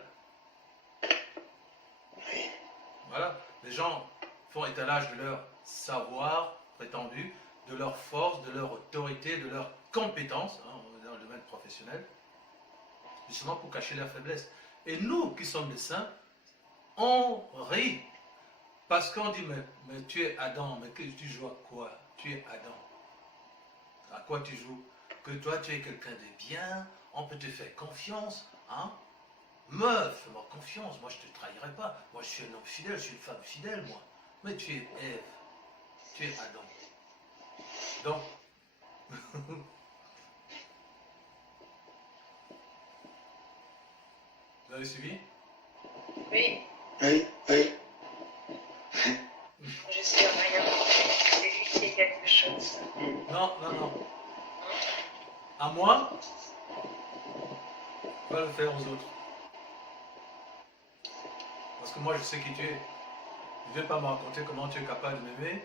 Voilà. Les gens font étalage de leur savoir prétendu, de leur force, de leur autorité, de leur compétence, hein, dans le domaine professionnel, justement pour cacher leur faiblesse. Et nous qui sommes des saints, on rit. Parce qu'on dit, mais tu es Adam, mais tu joues à quoi? Tu es Adam. À quoi tu joues? Que toi tu es quelqu'un de bien, on peut te faire confiance, hein? Meuf, fais-moi confiance, moi je te trahirai pas. Moi je suis un homme fidèle, je suis une femme fidèle, moi. Mais tu es Ève, tu es Adam. Donc, vous avez suivi? Oui, Oui. Oui. je suis rien. C'est lui qui est quelque chose. Non, non, non. À moi, pas le faire aux autres. Parce que moi je sais qui tu es. Ne viens pas me raconter comment tu es capable de m'aimer,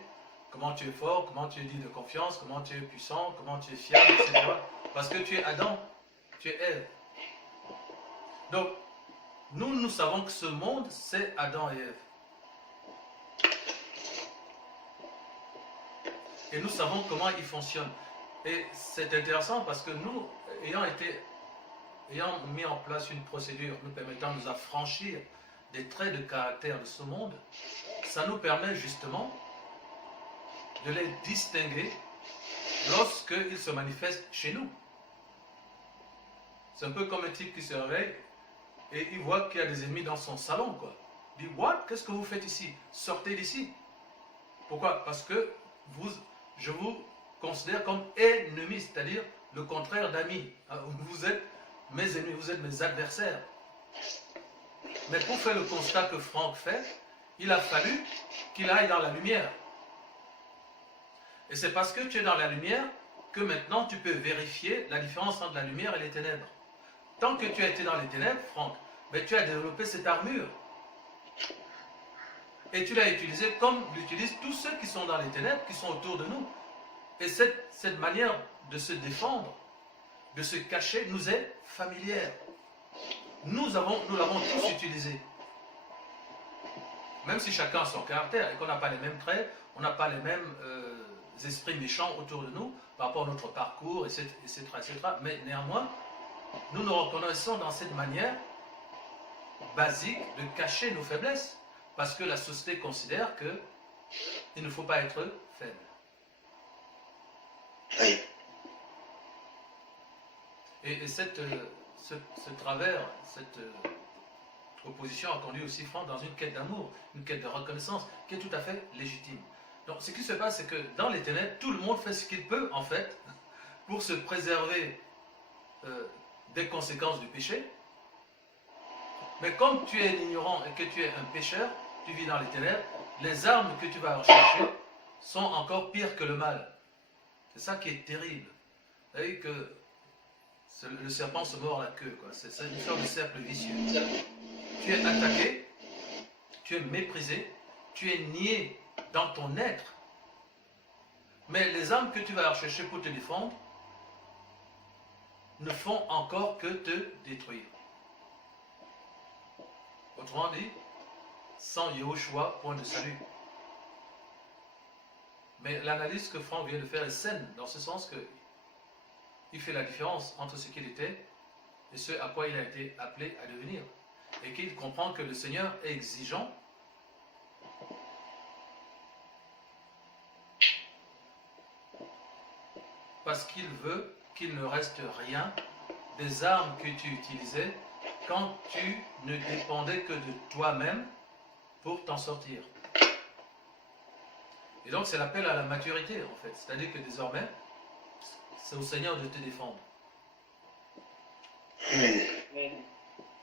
comment tu es fort, comment tu es digne de confiance, comment tu es puissant, comment tu es fiable, etc. Parce que tu es Adam, tu es Ève. Donc, nous savons que ce monde, c'est Adam et Ève. Et nous savons comment il fonctionne. Et c'est intéressant parce que nous, ayant été ayant mis en place une procédure nous permettant de nous affranchir des traits de caractère de ce monde, ça nous permet justement de les distinguer lorsqu'ils se manifestent chez nous. C'est un peu comme un type qui se réveille et il voit qu'il y a des ennemis dans son salon, quoi. Il dit, what? Qu'est-ce que vous faites ici? Sortez d'ici. Pourquoi? Parce que je vous considère comme ennemi, c'est-à-dire le contraire d'ami. Vous êtes mes ennemis, vous êtes mes adversaires. Mais pour faire le constat que Franck fait, il a fallu qu'il aille dans la lumière. Et c'est parce que tu es dans la lumière que maintenant tu peux vérifier la différence entre la lumière et les ténèbres. Tant que tu as été dans les ténèbres, Franck, mais tu as développé cette armure. Et tu l'as utilisée comme l'utilisent tous ceux qui sont dans les ténèbres, qui sont autour de nous. Et cette manière de se défendre, de se cacher, nous est familière. Nous l'avons tous utilisée. Même si chacun a son caractère et qu'on n'a pas les mêmes traits, on n'a pas les mêmes esprits méchants autour de nous par rapport à notre parcours, etc., etc. Mais néanmoins, nous nous reconnaissons dans cette manière basique de cacher nos faiblesses. Parce que la société considère qu'il ne faut pas être faible. Oui. Et ce travers, cette opposition a conduit aussi Franck dans une quête d'amour, une quête de reconnaissance qui est tout à fait légitime. Donc ce qui se passe, c'est que dans les ténèbres, tout le monde fait ce qu'il peut, en fait, pour se préserver des conséquences du péché. Mais comme tu es ignorant et que tu es un pécheur, tu vis dans les ténèbres, les armes que tu vas rechercher sont encore pires que le mal. C'est ça qui est terrible. Vous savez que le serpent se mord la queue, quoi. C'est une sorte de cercle vicieux. Tu es attaqué, tu es méprisé, tu es nié dans ton être. Mais les armes que tu vas rechercher pour te défendre ne font encore que te détruire. Autrement dit, sans Yehoshua, point de salut. Mais l'analyse que Franck vient de faire est saine, dans ce sens que il fait la différence entre ce qu'il était et ce à quoi il a été appelé à devenir. Et qu'il comprend que le Seigneur est exigeant parce qu'il veut qu'il ne reste rien des armes que tu utilisais quand tu ne dépendais que de toi-même pour t'en sortir. Et donc c'est l'appel à la maturité en fait. C'est-à-dire que désormais, c'est au Seigneur de te défendre. C'est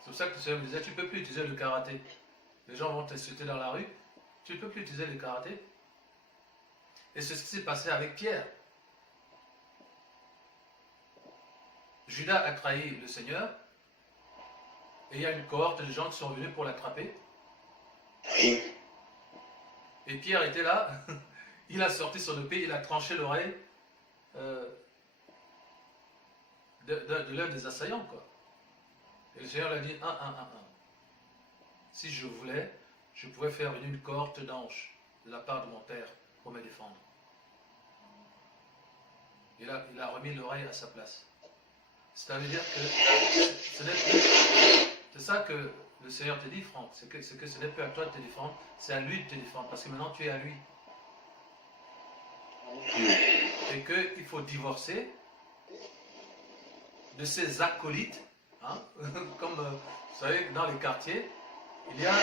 pour ça que le Seigneur me disait, tu ne peux plus utiliser le karaté. Les gens vont t'insulter dans la rue, tu ne peux plus utiliser le karaté. Et c'est ce qui s'est passé avec Pierre. Judas a trahi le Seigneur, et il y a une cohorte de gens qui sont venus pour l'attraper. Oui. Et Pierre était là, il a sorti son épée, il a tranché l'oreille de l'un des assaillants, quoi. Et le Seigneur lui a dit, si je voulais, je pouvais faire venir une cohorte d'anges de la part de mon Père pour me défendre. Il a remis l'oreille à sa place. Ça veut dire que c'est ça que le Seigneur te dit, Franck, c'est que ce n'est plus à toi de te défendre, c'est à lui de te défendre, parce que maintenant tu es à lui. Et qu'il faut divorcer de ces acolytes, hein, comme vous savez, dans les quartiers, il y a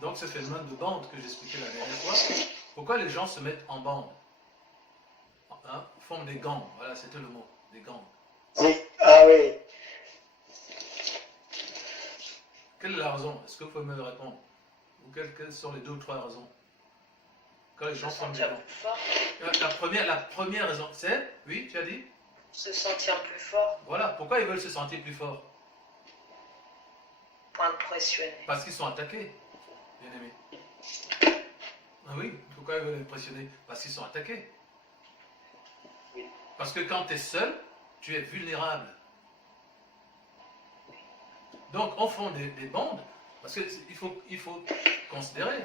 donc ce phénomène de bande que j'expliquais la dernière fois. Pourquoi les gens se mettent en bande, hein, forment des gangs, voilà, c'était le mot, des gangs. Oui, ah oui. Quelle est la raison? Est-ce que vous pouvez me répondre? Ou quelles sont les 2 ou 3 raisons? Quand les gens forment des gangs. La première raison, c'est, oui, tu as dit? Se sentir plus fort, Voilà, pourquoi ils veulent se sentir plus forts? pour impressionner. Parce qu'ils sont attaqués, bien aimés. Ah oui, pourquoi ils veulent impressionner? Parce qu'ils sont attaqués. Oui. Parce que quand tu es seul, tu es vulnérable. Donc on forme des bandes, parce qu'il faut considérer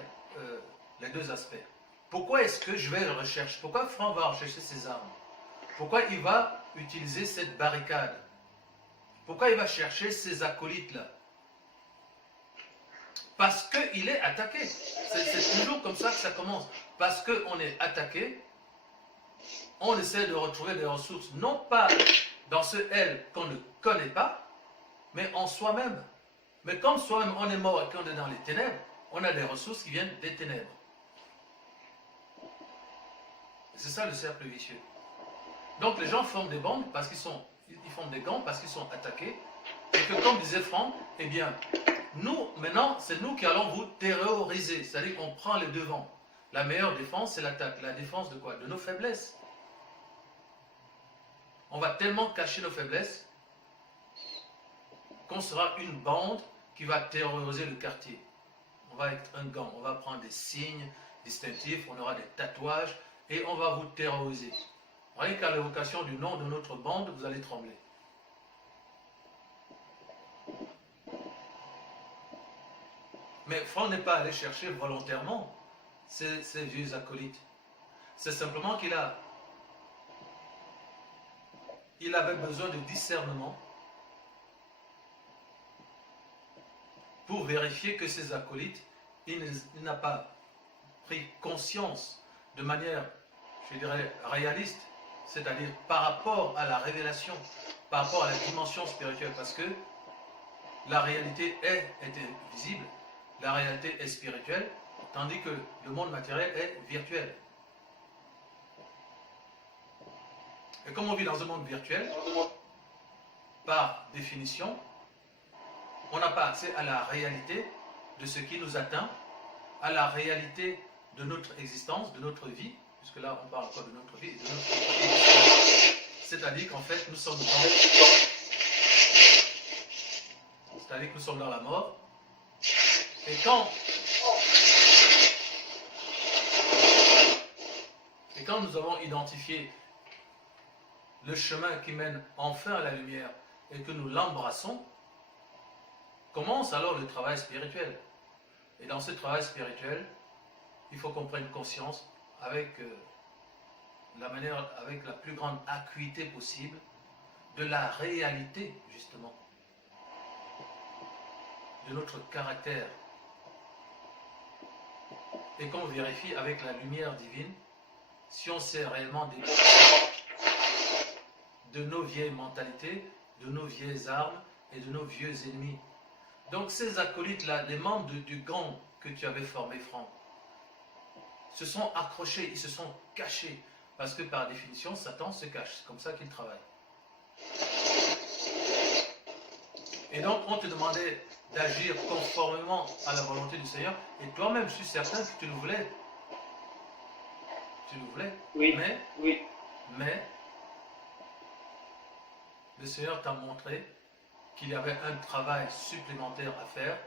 les 2 aspects. Pourquoi est-ce que je vais rechercher? Pourquoi Franck va rechercher ses armes? Pourquoi il va utiliser cette barricade? Pourquoi il va chercher ces acolytes-là? Parce qu'il est attaqué. C'est toujours comme ça que ça commence. Parce qu'on est attaqué, on essaie de retrouver des ressources, non pas dans ce elle qu'on ne connaît pas, mais en soi-même. Mais comme soi-même on est mort et qu'on est dans les ténèbres, on a des ressources qui viennent des ténèbres. C'est ça le cercle vicieux. Donc les gens forment des bandes parce ils forment des gangs parce qu'ils sont attaqués. Et que comme disait Franck, eh bien, nous, maintenant, c'est nous qui allons vous terroriser. C'est-à-dire qu'on prend les devants. La meilleure défense, c'est l'attaque. La défense de quoi? De nos faiblesses. On va tellement cacher nos faiblesses qu'on sera une bande qui va terroriser le quartier. On va être un gang. On va prendre des signes distinctifs, on aura des tatouages et on va vous terroriser. Rien qu'à l'évocation du nom de notre bande, vous allez trembler. Mais Franck n'est pas allé chercher volontairement ces vieux acolytes. C'est simplement qu'il avait besoin de discernement pour vérifier que ces acolytes, il n'a pas pris conscience de manière, je dirais, réaliste, c'est-à-dire par rapport à la révélation, par rapport à la dimension spirituelle, parce que la réalité est visible, la réalité est spirituelle, tandis que le monde matériel est virtuel. Et comme on vit dans un monde virtuel, par définition, on n'a pas accès à la réalité de ce qui nous atteint, à la réalité de notre existence, de notre vie, puisque là on parle encore de notre vie et de notre vie. C'est-à-dire qu'en fait nous sommes dans la mort. Et quand nous avons identifié le chemin qui mène enfin à la lumière et que nous l'embrassons, commence alors le travail spirituel. Et dans ce travail spirituel, il faut qu'on prenne conscience avec avec la plus grande acuité possible de la réalité, justement, de notre caractère. Et qu'on vérifie avec la lumière divine si on s'est réellement débarrassé de nos vieilles mentalités, de nos vieilles armes et de nos vieux ennemis. Donc ces acolytes-là, les membres du gang que tu avais formé, Franck, se sont accrochés, ils se sont cachés. Parce que par définition, Satan se cache. C'est comme ça qu'il travaille. Et donc, on te demandait d'agir conformément à la volonté du Seigneur. Et toi-même, je suis certain que tu le voulais. Tu le voulais. Oui. Mais le Seigneur t'a montré qu'il y avait un travail supplémentaire à faire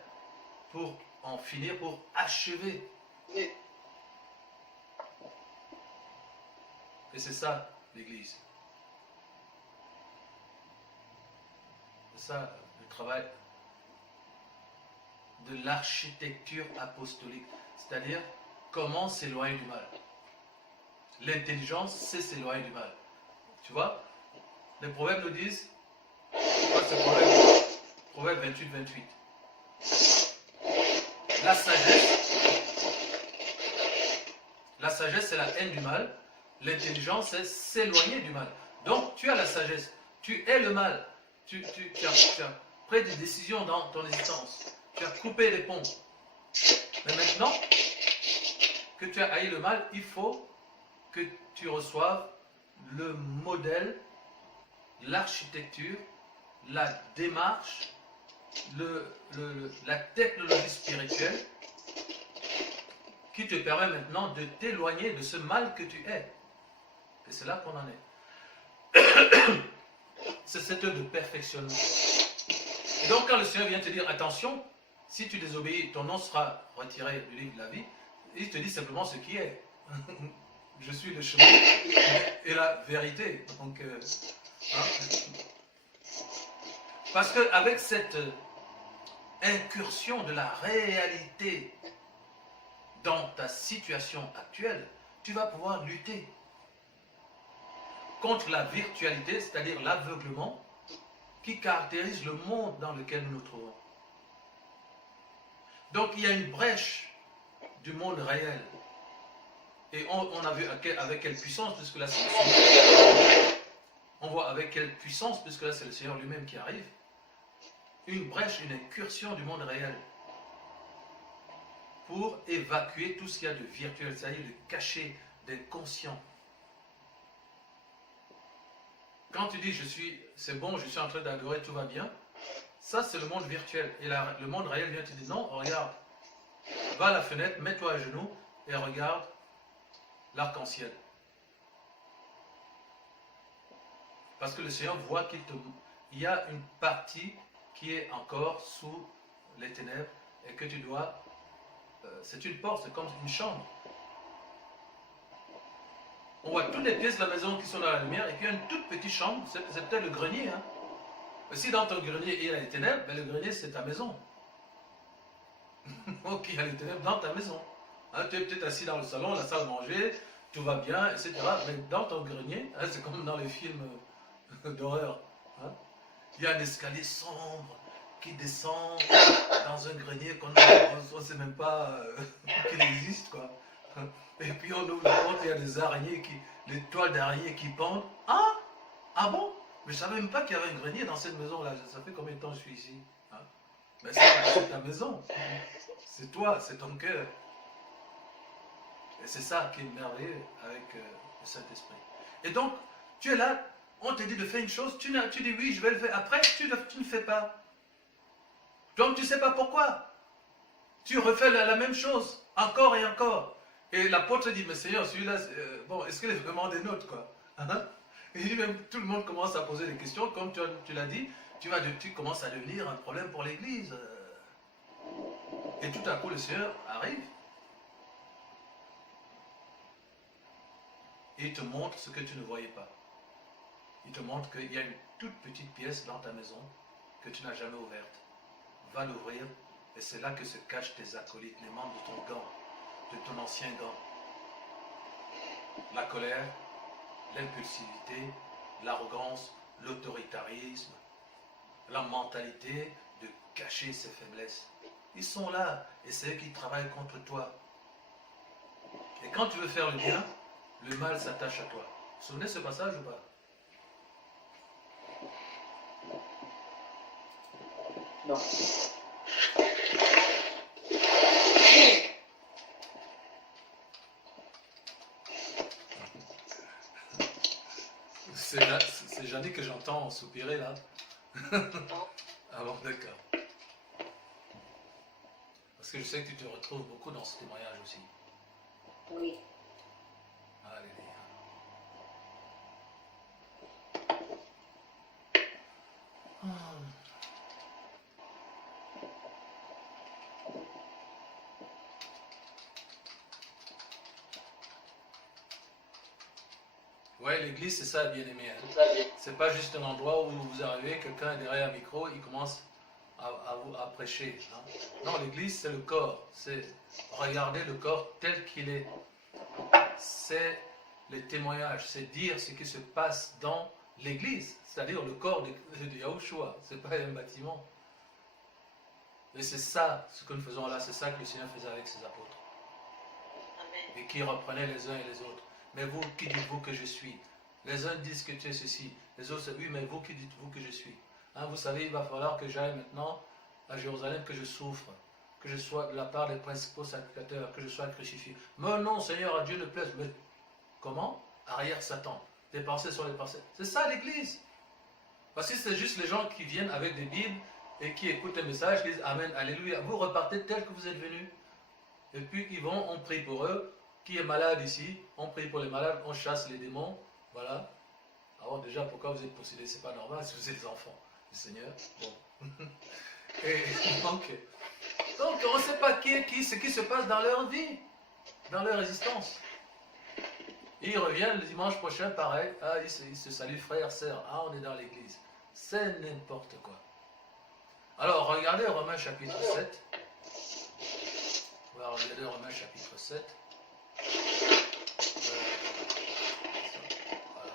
pour en finir, pour achever. Et c'est ça, l'Église. C'est ça, le travail de l'architecture apostolique. C'est-à-dire, comment s'éloigner du mal. L'intelligence, c'est s'éloigner du mal. Tu vois, les proverbes nous disent, c'est Proverbe 28-28. La sagesse, c'est la haine du mal. L'intelligence, c'est s'éloigner du mal. Donc, tu as la sagesse. Tu es le mal. Tu as pris des décisions dans ton existence. Tu as coupé les ponts. Mais maintenant que tu as haï le mal, il faut que tu reçoives le modèle, l'architecture, la démarche, la technologie spirituelle qui te permet maintenant de t'éloigner de ce mal que tu es. Et c'est là qu'on en est. C'est cette œuvre de perfectionnement. Et donc quand le Seigneur vient te dire, attention, si tu désobéis, ton nom sera retiré du livre de la vie, il te dit simplement ce qui est. Je suis le chemin et la vérité. Donc, parce qu'avec cette incursion de la réalité dans ta situation actuelle, tu vas pouvoir lutter contre la virtualité, c'est-à-dire l'aveuglement, qui caractérise le monde dans lequel nous nous trouvons. Donc il y a une brèche du monde réel. Et on a vu avec quelle puissance, puisque là c'est le Seigneur. On voit avec quelle puissance, puisque là c'est le Seigneur lui-même qui arrive. Une brèche, une incursion du monde réel. Pour évacuer tout ce qu'il y a de virtuel, c'est-à-dire de caché, d'inconscient. Quand tu dis c'est bon, je suis en train d'adorer, tout va bien, ça c'est le monde virtuel. Et le monde réel vient te dire non, regarde, va à la fenêtre, mets-toi à genoux et regarde l'arc-en-ciel. Parce que le Seigneur voit qu'il y a une partie qui est encore sous les ténèbres et que tu dois... c'est une porte, c'est comme une chambre. On voit toutes les pièces de la maison qui sont dans la lumière et puis il y a une toute petite chambre, c'est peut-être le grenier. Hein. Si dans ton grenier il y a les ténèbres, ben le grenier c'est ta maison. Ok, il y a les ténèbres dans ta maison. Hein, tu es peut-être assis dans le salon, la salle de manger, tout va bien, etc. Mais dans ton grenier, hein, c'est comme dans les films d'horreur. Hein, il y a un escalier sombre qui descend dans un grenier qu'on ne sait même pas qu'il existe, quoi. Et puis on ouvre la porte, il y a des araignées, les toiles d'araignées qui pendent. Ah, ah bon? Mais je ne savais même pas qu'il y avait un grenier dans cette maison-là. Ça fait combien de temps je suis ici? Hein? Mais c'est ta maison. C'est toi, c'est ton cœur. Et c'est ça qui est merveilleux avec le Saint-Esprit. Et donc, tu es là, on te dit de faire une chose, tu dis oui, je vais le faire. Après, tu ne fais pas. Donc tu ne sais pas pourquoi. Tu refais la même chose, encore et encore. Et l'apôtre dit, mais Seigneur, celui-là, bon, est-ce qu'il est vraiment des nôtres, quoi? Hein? Et même tout le monde commence à poser des questions, comme tu l'as dit, tu commences à devenir un problème pour l'Église. Et tout à coup, le Seigneur arrive. Et il te montre ce que tu ne voyais pas. Il te montre qu'il y a une toute petite pièce dans ta maison que tu n'as jamais ouverte. Va l'ouvrir, et c'est là que se cachent tes acolytes, les membres de ton gant, de ton ancien gant. La colère, l'impulsivité, l'arrogance, l'autoritarisme, la mentalité de cacher ses faiblesses. Ils sont là, et c'est eux qui travaillent contre toi. Et quand tu veux faire le bien, le mal s'attache à toi. Vous vous souvenez de ce passage ou pas? Non. C'est Jeannie que j'entends soupirer là. Ah bon, d'accord. Parce que je sais que tu te retrouves beaucoup dans ce témoignage aussi. Oui. Alléluia. Ouais, l'église, c'est ça, bien aimé. Hein. C'est pas juste un endroit où vous arrivez, quelqu'un est derrière un micro, il commence à prêcher. Hein. Non, l'église, c'est le corps. C'est regarder le corps tel qu'il est. C'est les témoignages, c'est dire ce qui se passe dans l'église, c'est-à-dire le corps de Yahushua. C'est pas un bâtiment. Et c'est ça, ce que nous faisons là, c'est ça que le Seigneur faisait avec ses apôtres. Amen. Et qui reprenaient les uns et les autres. Mais vous, qui dites-vous que je suis? Les uns disent que tu es ceci, les autres, oui, mais vous, qui dites-vous que je suis? Hein, vous savez, il va falloir que j'aille maintenant à Jérusalem, que je souffre, que je sois de la part des principaux sacrificateurs, que je sois crucifié. Mais non, Seigneur, à Dieu ne plaise. Mais comment? Arrière Satan. Des pensées sur les pensées. C'est ça l'église. Parce que c'est juste les gens qui viennent avec des Bibles et qui écoutent les messages, qui disent Amen, Alléluia. Vous repartez tel que vous êtes venus. Et puis ils vont, on prie pour eux. Qui est malade ici? On prie pour les malades, on chasse les démons. Voilà. Alors déjà, pourquoi vous êtes possédés? C'est pas normal si vous êtes des enfants du Seigneur. Bon. Et donc on ne sait pas ce qui se passe dans leur vie, dans leur existence. Et ils reviennent le dimanche prochain, pareil. Ah, ils se saluent frères, sœurs. Ah, on est dans l'église. C'est n'importe quoi. Alors, regardez Romains chapitre 7. On va regarder Romains chapitre 7. Voilà.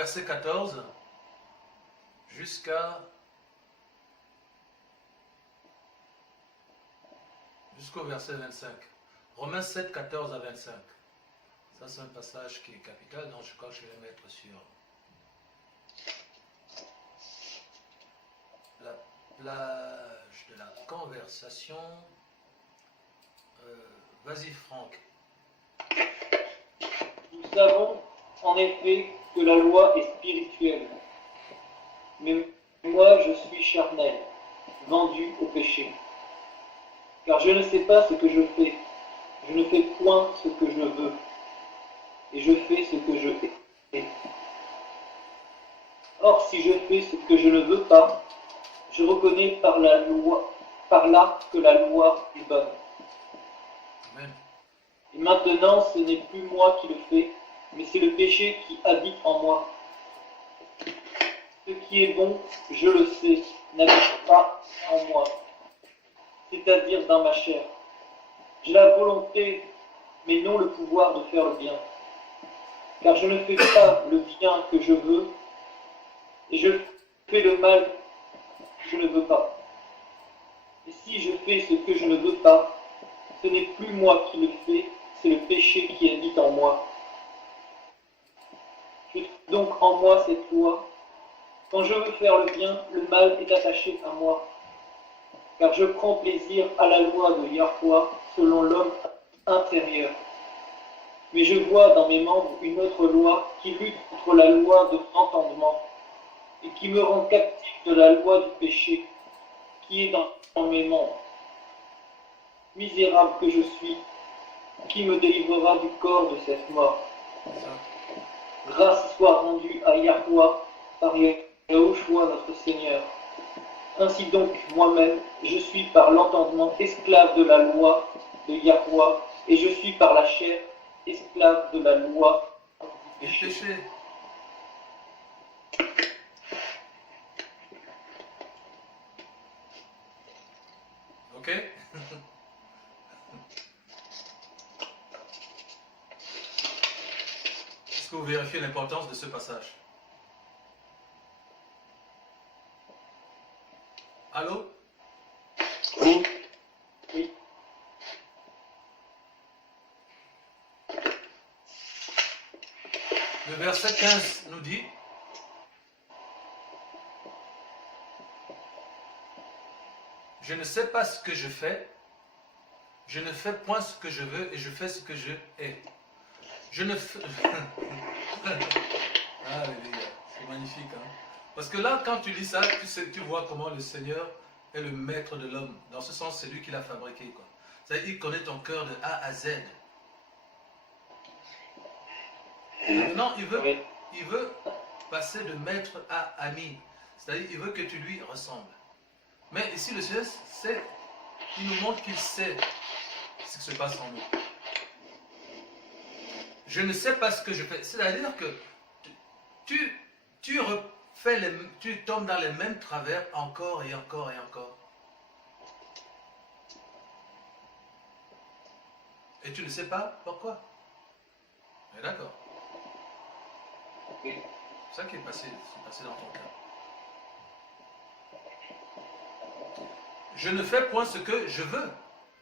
verset 14 jusqu'au verset 25. Romains 7, 14 à 25. Ça, c'est un passage qui est capital, donc je crois que je vais le mettre sur la plage de la conversation. Vas-y, Franck. Nous savons en effet que la loi est spirituelle, mais moi je suis charnel, vendu au péché. Car je ne sais pas ce que je fais, je ne fais point ce que je veux, et je fais ce que je hais. Or, si je fais ce que je ne veux pas, je reconnais par là que la loi est bonne. Amen. Et maintenant, ce n'est plus moi qui le fais, mais c'est le péché qui habite en moi. Ce qui est bon, je le sais, n'habite pas en moi, c'est-à-dire dans ma chair. J'ai la volonté, mais non le pouvoir de faire le bien. Car je ne fais pas le bien que je veux, et je fais le mal que je ne veux pas. Et si je fais ce que je ne veux pas, ce n'est plus moi qui le fais, c'est le péché qui habite en moi. Je trouve donc en moi cette loi. Quand je veux faire le bien, le mal est attaché à moi. Car je prends plaisir à la loi de Yahweh selon l'homme intérieur. Mais je vois dans mes membres une autre loi qui lutte contre la loi de l'entendement et qui me rend captif de la loi du péché qui est dans mes membres. Misérable que je suis, qui me délivrera du corps de cette mort. Grâce soit rendue à Yahweh par Yahushua notre Seigneur. Ainsi donc, moi-même, je suis par l'entendement esclave de la loi de Yahweh, et je suis par la chair esclave de la loi du Du péché. péché. Ok? Est-ce que vous vérifiez l'importance de ce passage? Allô? Oui. Oui. Le verset 15 nous dit: je ne sais pas ce que je fais, je ne fais point ce que je veux et je fais ce que je hais. Je ne fais... Ah, les gars, c'est magnifique. Hein? Parce que là, quand tu lis ça, tu vois comment le Seigneur est le maître de l'homme. Dans ce sens, c'est lui qui l'a fabriqué. Quoi. C'est-à-dire, il connaît ton cœur de A à Z. Maintenant, il veut passer de maître à ami. C'est-à-dire, il veut que tu lui ressembles. Mais ici, le Seigneur, il nous montre qu'il sait ce qui se passe en nous. Je ne sais pas ce que je fais. C'est-à-dire que tu tombes dans les mêmes travers encore et encore et encore. Et tu ne sais pas pourquoi. Mais d'accord. C'est ça qui est passé dans ton cœur. Je ne fais point ce que je veux.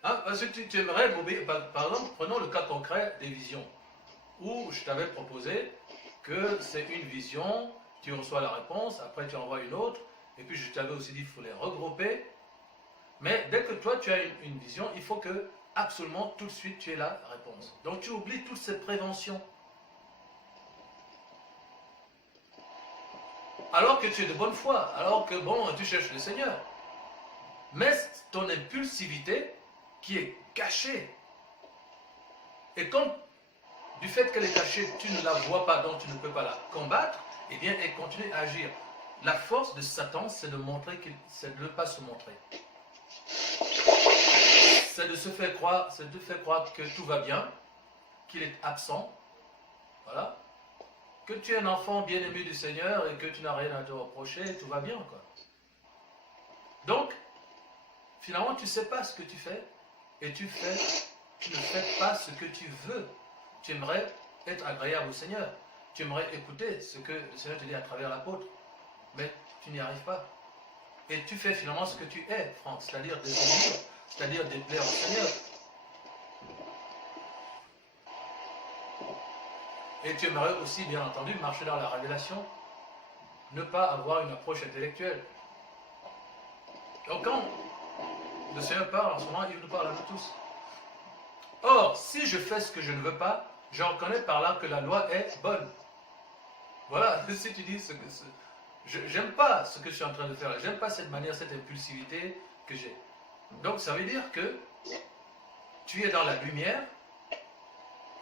Hein, parce que tu aimerais m'obéir. Par exemple, prenons le cas concret des visions. Où je t'avais proposé que c'est une vision, tu reçois la réponse, après tu envoies une autre, et puis je t'avais aussi dit qu'il faut les regrouper. Mais dès que toi tu as une vision, il faut que absolument tout de suite tu aies la réponse. Donc tu oublies toutes ces préventions. Alors que tu es de bonne foi, alors que bon, tu cherches le Seigneur. Mais ton impulsivité qui est cachée. Et comme du fait qu'elle est cachée, tu ne la vois pas, donc tu ne peux pas la combattre, eh bien elle continue à agir. La force de Satan, c'est de ne pas se montrer. C'est de faire croire que tout va bien, qu'il est absent, voilà, que tu es un enfant bien-aimé du Seigneur et que tu n'as rien à te reprocher, tout va bien, quoi. Donc, finalement, tu ne sais pas ce que tu fais et tu ne fais pas ce que tu veux. Tu aimerais être agréable au Seigneur. tu aimerais écouter ce que le Seigneur te dit à travers l'apôtre, mais tu n'y arrives pas. Et tu fais finalement ce que tu es, Franck, c'est-à-dire désobéir, c'est-à-dire déplaire au Seigneur. Et tu aimerais aussi, bien entendu, marcher dans la révélation, ne pas avoir une approche intellectuelle. Donc quand le Seigneur parle en ce moment, il nous parle à nous tous. Or, si je fais ce que je ne veux pas, je reconnais par là que la loi est bonne. Voilà, si tu dis j'aime pas ce que je suis en train de faire, j'aime pas cette manière, cette impulsivité que j'ai. Donc ça veut dire que tu es dans la lumière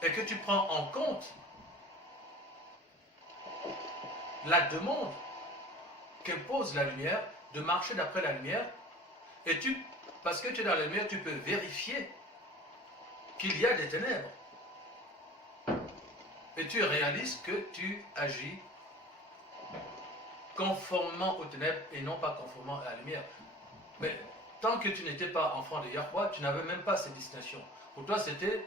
et que tu prends en compte la demande qu'impose la lumière de marcher d'après la lumière, et parce que tu es dans la lumière, tu peux vérifier qu'il y a des ténèbres. Et tu réalises que tu agis conformément aux ténèbres et non pas conformément à la lumière. Mais tant que tu n'étais pas enfant de Yahweh, tu n'avais même pas cette distinction. Pour toi, c'était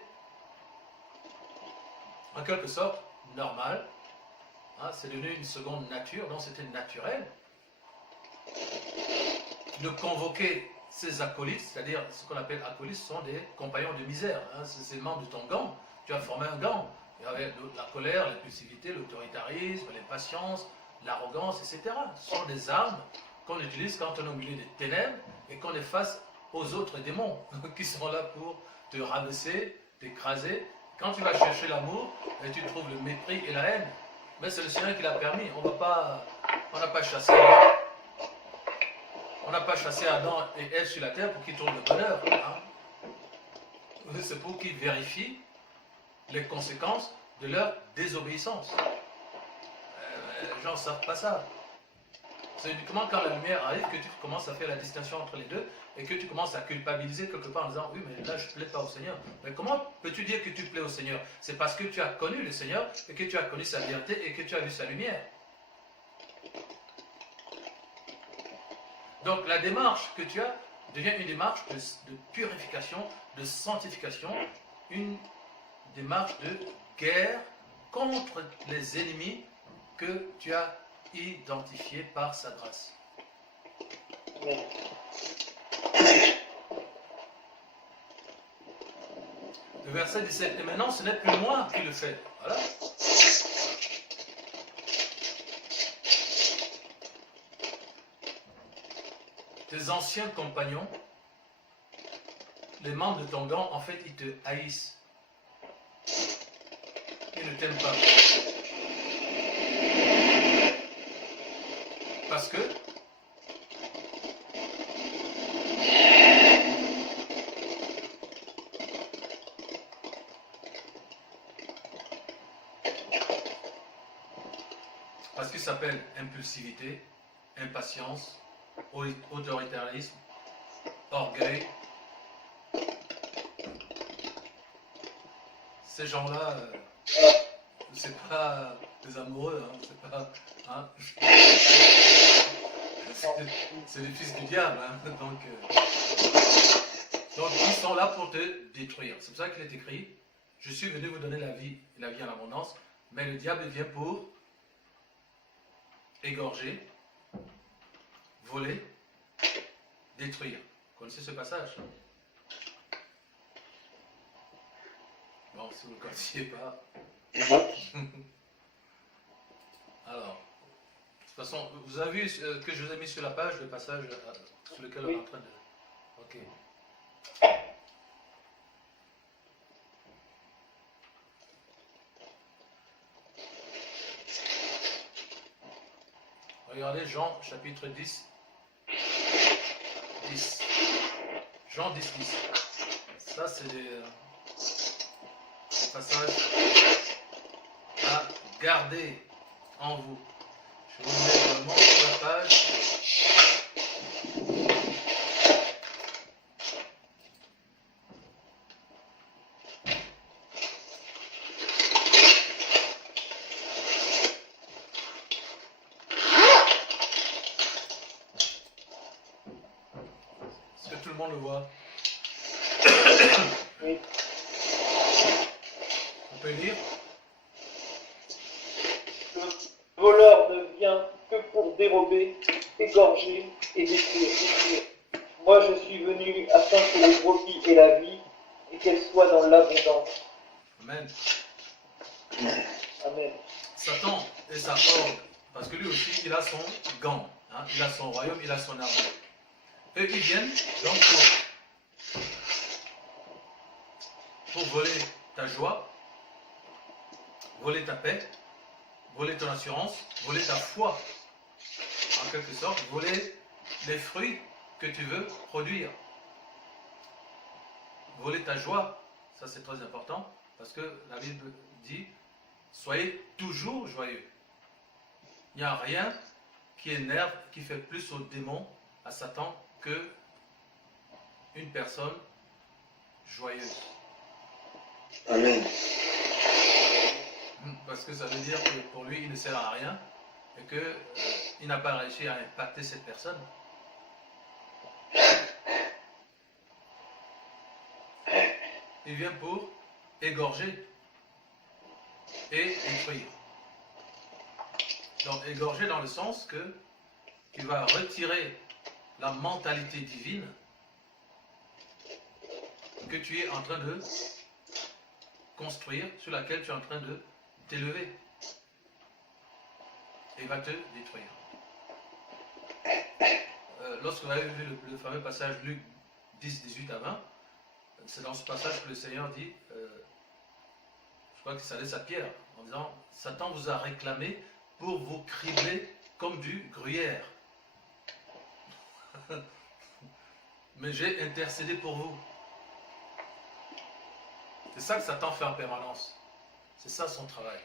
en quelque sorte normal. Hein, c'est devenu une seconde nature, donc c'était naturel de convoquer ces acolytes, c'est-à-dire ce qu'on appelle acolytes, ce sont des compagnons de misère. Hein, c'est le membre de ton gang. Tu as formé un gang. Il y avait la colère, l'impulsivité, l'autoritarisme, l'impatience, l'arrogance, etc. Ce sont des armes qu'on utilise quand on est au milieu des ténèbres et qu'on est face aux autres démons qui sont là pour te rabaisser, t'écraser. Quand tu vas chercher l'amour, tu trouves le mépris et la haine. Mais c'est le Seigneur qui l'a permis. On n'a pas chassé Adam. On n'a pas chassé Adam et Ève sur la terre pour qu'ils trouvent le bonheur. Hein. C'est pour qu'ils vérifient les conséquences de leur désobéissance. Les gens ne savent pas ça. C'est uniquement quand la lumière arrive que tu commences à faire la distinction entre les deux et que tu commences à culpabiliser quelque part en disant oui, mais là je ne plais pas au Seigneur. Mais comment peux-tu dire que tu plais au Seigneur? C'est parce que tu as connu le Seigneur et que tu as connu sa vérité et que tu as vu sa lumière. Donc la démarche que tu as devient une démarche de purification, de sanctification, une démarche de guerre contre les ennemis que tu as identifiés par sa grâce. Le verset 17, et maintenant ce n'est plus moi qui le fais. Voilà. Tes anciens compagnons, les membres de ton gang, en fait, ils te haïssent. Ils ne t'aiment pas. Parce que qu'il s'appelle impulsivité, impatience, autoritarisme, orgueil. Ces gens-là, c'est pas des amoureux, hein, c'est pas, hein, c'est les fils du diable, hein, donc ils sont là pour te détruire. C'est pour ça qu'il est écrit, je suis venu vous donner la vie et la vie en abondance, mais le diable vient pour égorger, voler, détruire. Vous connaissez ce passage? Bon, si vous ne le connaissiez pas. Alors, de toute façon, vous avez vu que je vous ai mis sur la page le passage sur lequel on est en train de... Ok. Regardez Jean chapitre 10. 10. Jean 10, 10. Ça, c'est des passages à garder en vous. Je vous mets vraiment sur la page. Est-ce que tout le monde le voit? Oui. On peut lire? dérober, égorger et détruire. Moi je suis venu afin que les brebis aient la vie et qu'elles soient dans l'abondance. Amen. Amen. Satan et sa horde, parce que lui aussi, il a son gang, hein, il a son royaume, il a son armée. Eux, ils viennent donc pour voler ta joie, voler ta paix, voler ton assurance, voler ta foi, en quelque sorte, voler les fruits que tu veux produire. Voler ta joie, ça c'est très important, parce que la Bible dit, soyez toujours joyeux. Il n'y a rien qui énerve, qui fait plus au démon, à Satan, que une personne joyeuse. Amen. Parce que ça veut dire que pour lui, il ne sert à rien et qu'il n'a pas réussi à impacter cette personne. Il vient pour égorger et détruire. Donc égorger dans le sens que tu vas retirer la mentalité divine que tu es en train de construire, sur laquelle tu es en train de t'élever. Et il va te détruire. Lorsque vous avez vu le fameux passage Luc 10, 18 à 20, c'est dans ce passage que le Seigneur dit, je crois qu'il s'adresse à Pierre, en disant, Satan vous a réclamé pour vous cribler comme du gruyère. Mais j'ai intercédé pour vous. C'est ça que Satan fait en permanence. C'est ça son travail.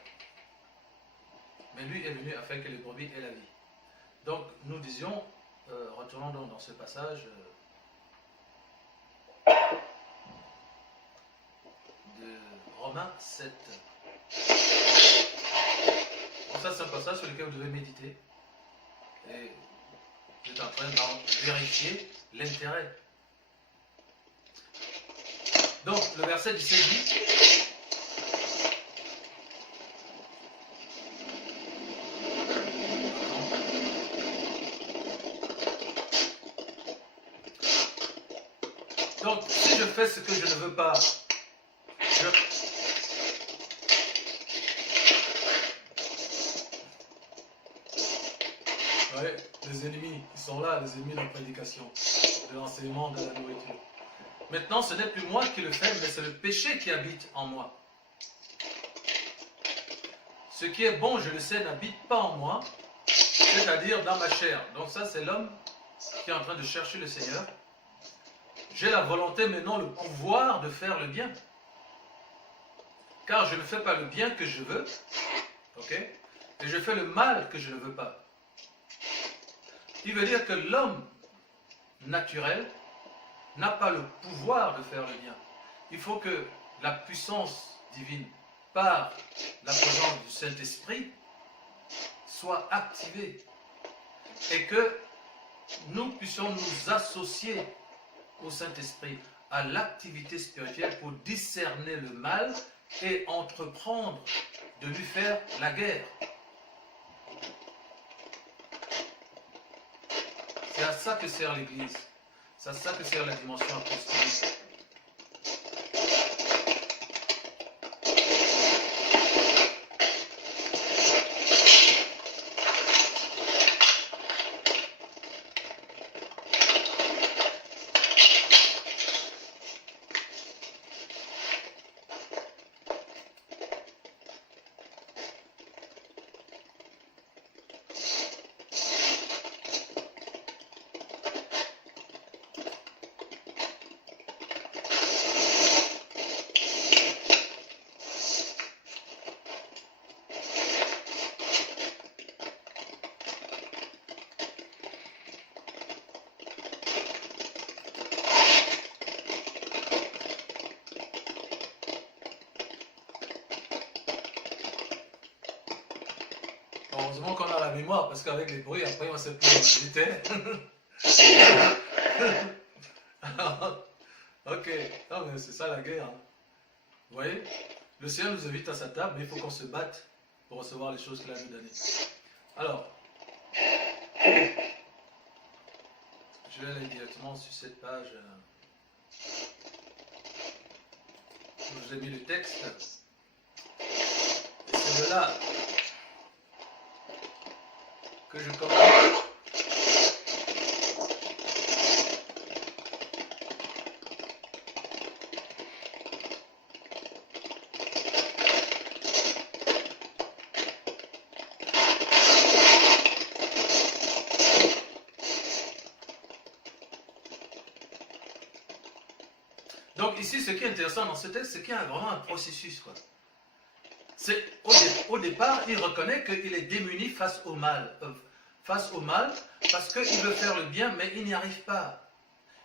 Mais lui est venu afin que les brebis aient la vie. Donc nous disions, retournons donc dans ce passage de Romains 7. Donc ça c'est un passage sur lequel vous devez méditer. Et vous êtes en train d'en vérifier l'intérêt. Donc le verset 17 dit, donc, si je fais ce que je ne veux pas, vous voyez, les ennemis, ils sont là, les ennemis de la prédication, de l'enseignement, de la nourriture. Maintenant, ce n'est plus moi qui le fais, mais c'est le péché qui habite en moi. Ce qui est bon, je le sais, n'habite pas en moi, c'est-à-dire dans ma chair. Donc ça, c'est l'homme qui est en train de chercher le Seigneur. J'ai la volonté, mais non le pouvoir de faire le bien. Car je ne fais pas le bien que je veux, ok? Et je fais le mal que je ne veux pas. Il veut dire que l'homme naturel n'a pas le pouvoir de faire le bien. Il faut que la puissance divine, par la présence du Saint-Esprit, soit activée. Et que nous puissions nous associer au Saint-Esprit, à l'activité spirituelle pour discerner le mal et entreprendre de lui faire la guerre. C'est à ça que sert l'Église. C'est à ça que sert la dimension apostolique. Heureusement qu'on a la mémoire, parce qu'avec les bruits, après, on ne sait plus où on était. Ok, non, mais c'est ça la guerre. Hein. Vous voyez, le Seigneur nous invite à sa table, mais il faut qu'on se batte pour recevoir les choses qu'il a nous données. Alors, Je vais aller directement sur cette page où je vous ai mis le texte. Et c'est de là que je commence. Donc ici, ce qui est intéressant dans ce texte, c'est qu'il y a vraiment un processus, quoi. C'est au départ, il reconnaît qu'il est démuni face au mal. Face au mal, parce qu'il veut faire le bien, mais il n'y arrive pas.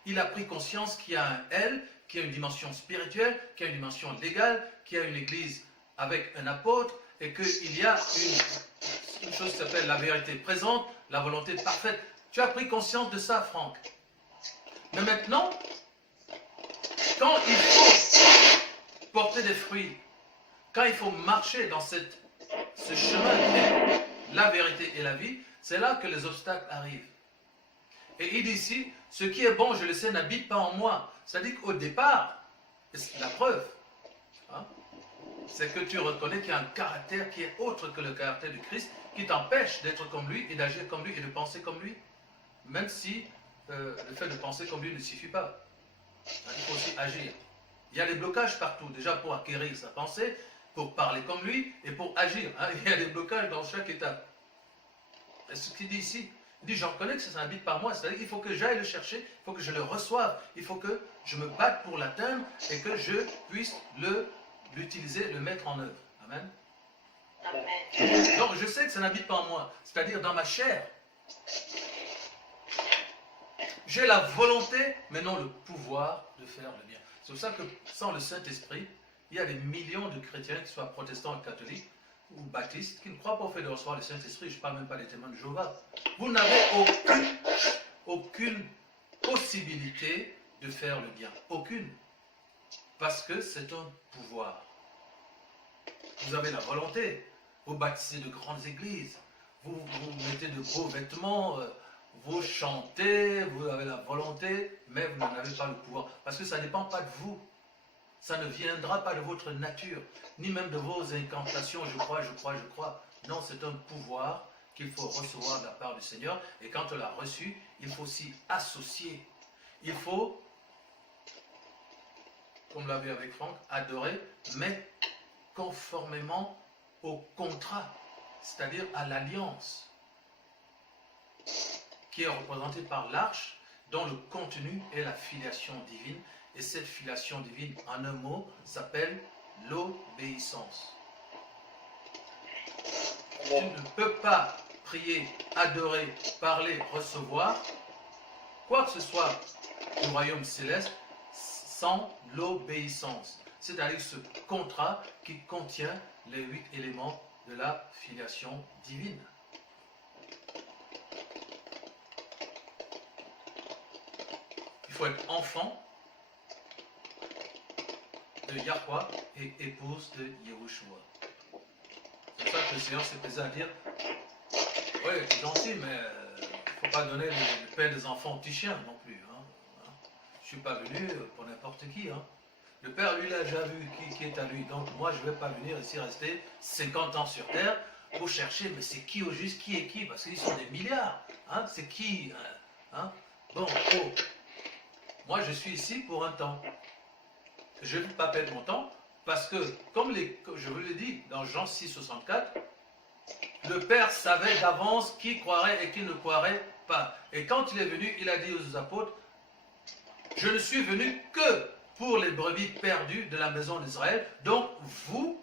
Il a pris conscience qu'il y a un elle, qu'il y a une dimension spirituelle, qu'il y a une dimension légale, qu'il y a une église avec un apôtre, et qu'il y a une chose qui s'appelle la vérité présente, la volonté parfaite. Tu as pris conscience de ça, Franck. Mais maintenant, quand il faut porter des fruits, quand il faut marcher dans ce chemin qui est la vérité et la vie, c'est là que les obstacles arrivent. Et il dit ici, ce qui est bon, je le sais, n'habite pas en moi. C'est-à-dire qu'au départ, la preuve, hein, c'est que tu reconnais qu'il y a un caractère qui est autre que le caractère du Christ, qui t'empêche d'être comme lui et d'agir comme lui et de penser comme lui. Même si le fait de penser comme lui ne suffit pas. Il faut aussi agir. Il y a des blocages partout, déjà pour acquérir sa pensée, pour parler comme lui et pour agir. Hein. Il y a des blocages dans chaque étape. Et ce qu'il dit ici, il dit, j'en connais que ça n'habite pas moi. C'est-à-dire qu'il faut que j'aille le chercher, il faut que je le reçoive, il faut que je me batte pour l'atteindre et que je puisse l'utiliser, le mettre en œuvre. Amen. Amen. Donc je sais que ça n'habite pas en moi, c'est-à-dire dans ma chair. J'ai la volonté, mais non le pouvoir de faire le bien. C'est pour ça que sans le Saint-Esprit, il y a des millions de chrétiens, qu'ils soient protestants ou catholiques, ou baptistes, qui ne croient pas au fait de recevoir le Saint-Esprit. Je ne parle même pas des témoins de Jéhovah. Vous n'avez aucune possibilité de faire le bien. Aucune. Parce que c'est un pouvoir. Vous avez la volonté. Vous bâtissez de grandes églises. Vous mettez de beaux vêtements. Vous chantez. Vous avez la volonté. Mais vous n'en avez pas le pouvoir. Parce que ça ne dépend pas de vous. Ça ne viendra pas de votre nature, ni même de vos incantations, je crois, je crois, je crois. Non, c'est un pouvoir qu'il faut recevoir de la part du Seigneur. Et quand on l'a reçu, il faut s'y associer. Il faut, comme l'a vu avec Franck, adorer, mais conformément au contrat, c'est-à-dire à l'alliance, qui est représentée par l'arche, dont le contenu est la filiation divine. Et cette filiation divine, en un mot, s'appelle l'obéissance. Tu ne peux pas prier, adorer, parler, recevoir, quoi que ce soit du royaume céleste, sans l'obéissance. C'est-à-dire ce contrat qui contient les 8 éléments de la filiation divine. Il faut être enfant de Yahweh et épouse de Yehoshua. C'est pour ça que le Seigneur s'est plaisé à dire, oui, c'est gentil, mais il ne faut pas donner le pain des enfants aux petits chiens non plus. Hein. Je ne suis pas venu pour n'importe qui. Hein. Le Père, lui, il a déjà vu qui est à lui. Donc moi, je ne vais pas venir ici rester 50 ans sur terre pour chercher, mais c'est qui au juste, qui est qui? Parce qu'ils sont des milliards. Hein. C'est qui hein. Bon, oh. Moi, je suis ici pour un temps. Je ne vais pas perdre mon temps, parce que, comme je vous l'ai dit dans Jean 6, 64, le Père savait d'avance qui croirait et qui ne croirait pas. Et quand il est venu, il a dit aux apôtres, je ne suis venu que pour les brebis perdues de la maison d'Israël. Donc, vous,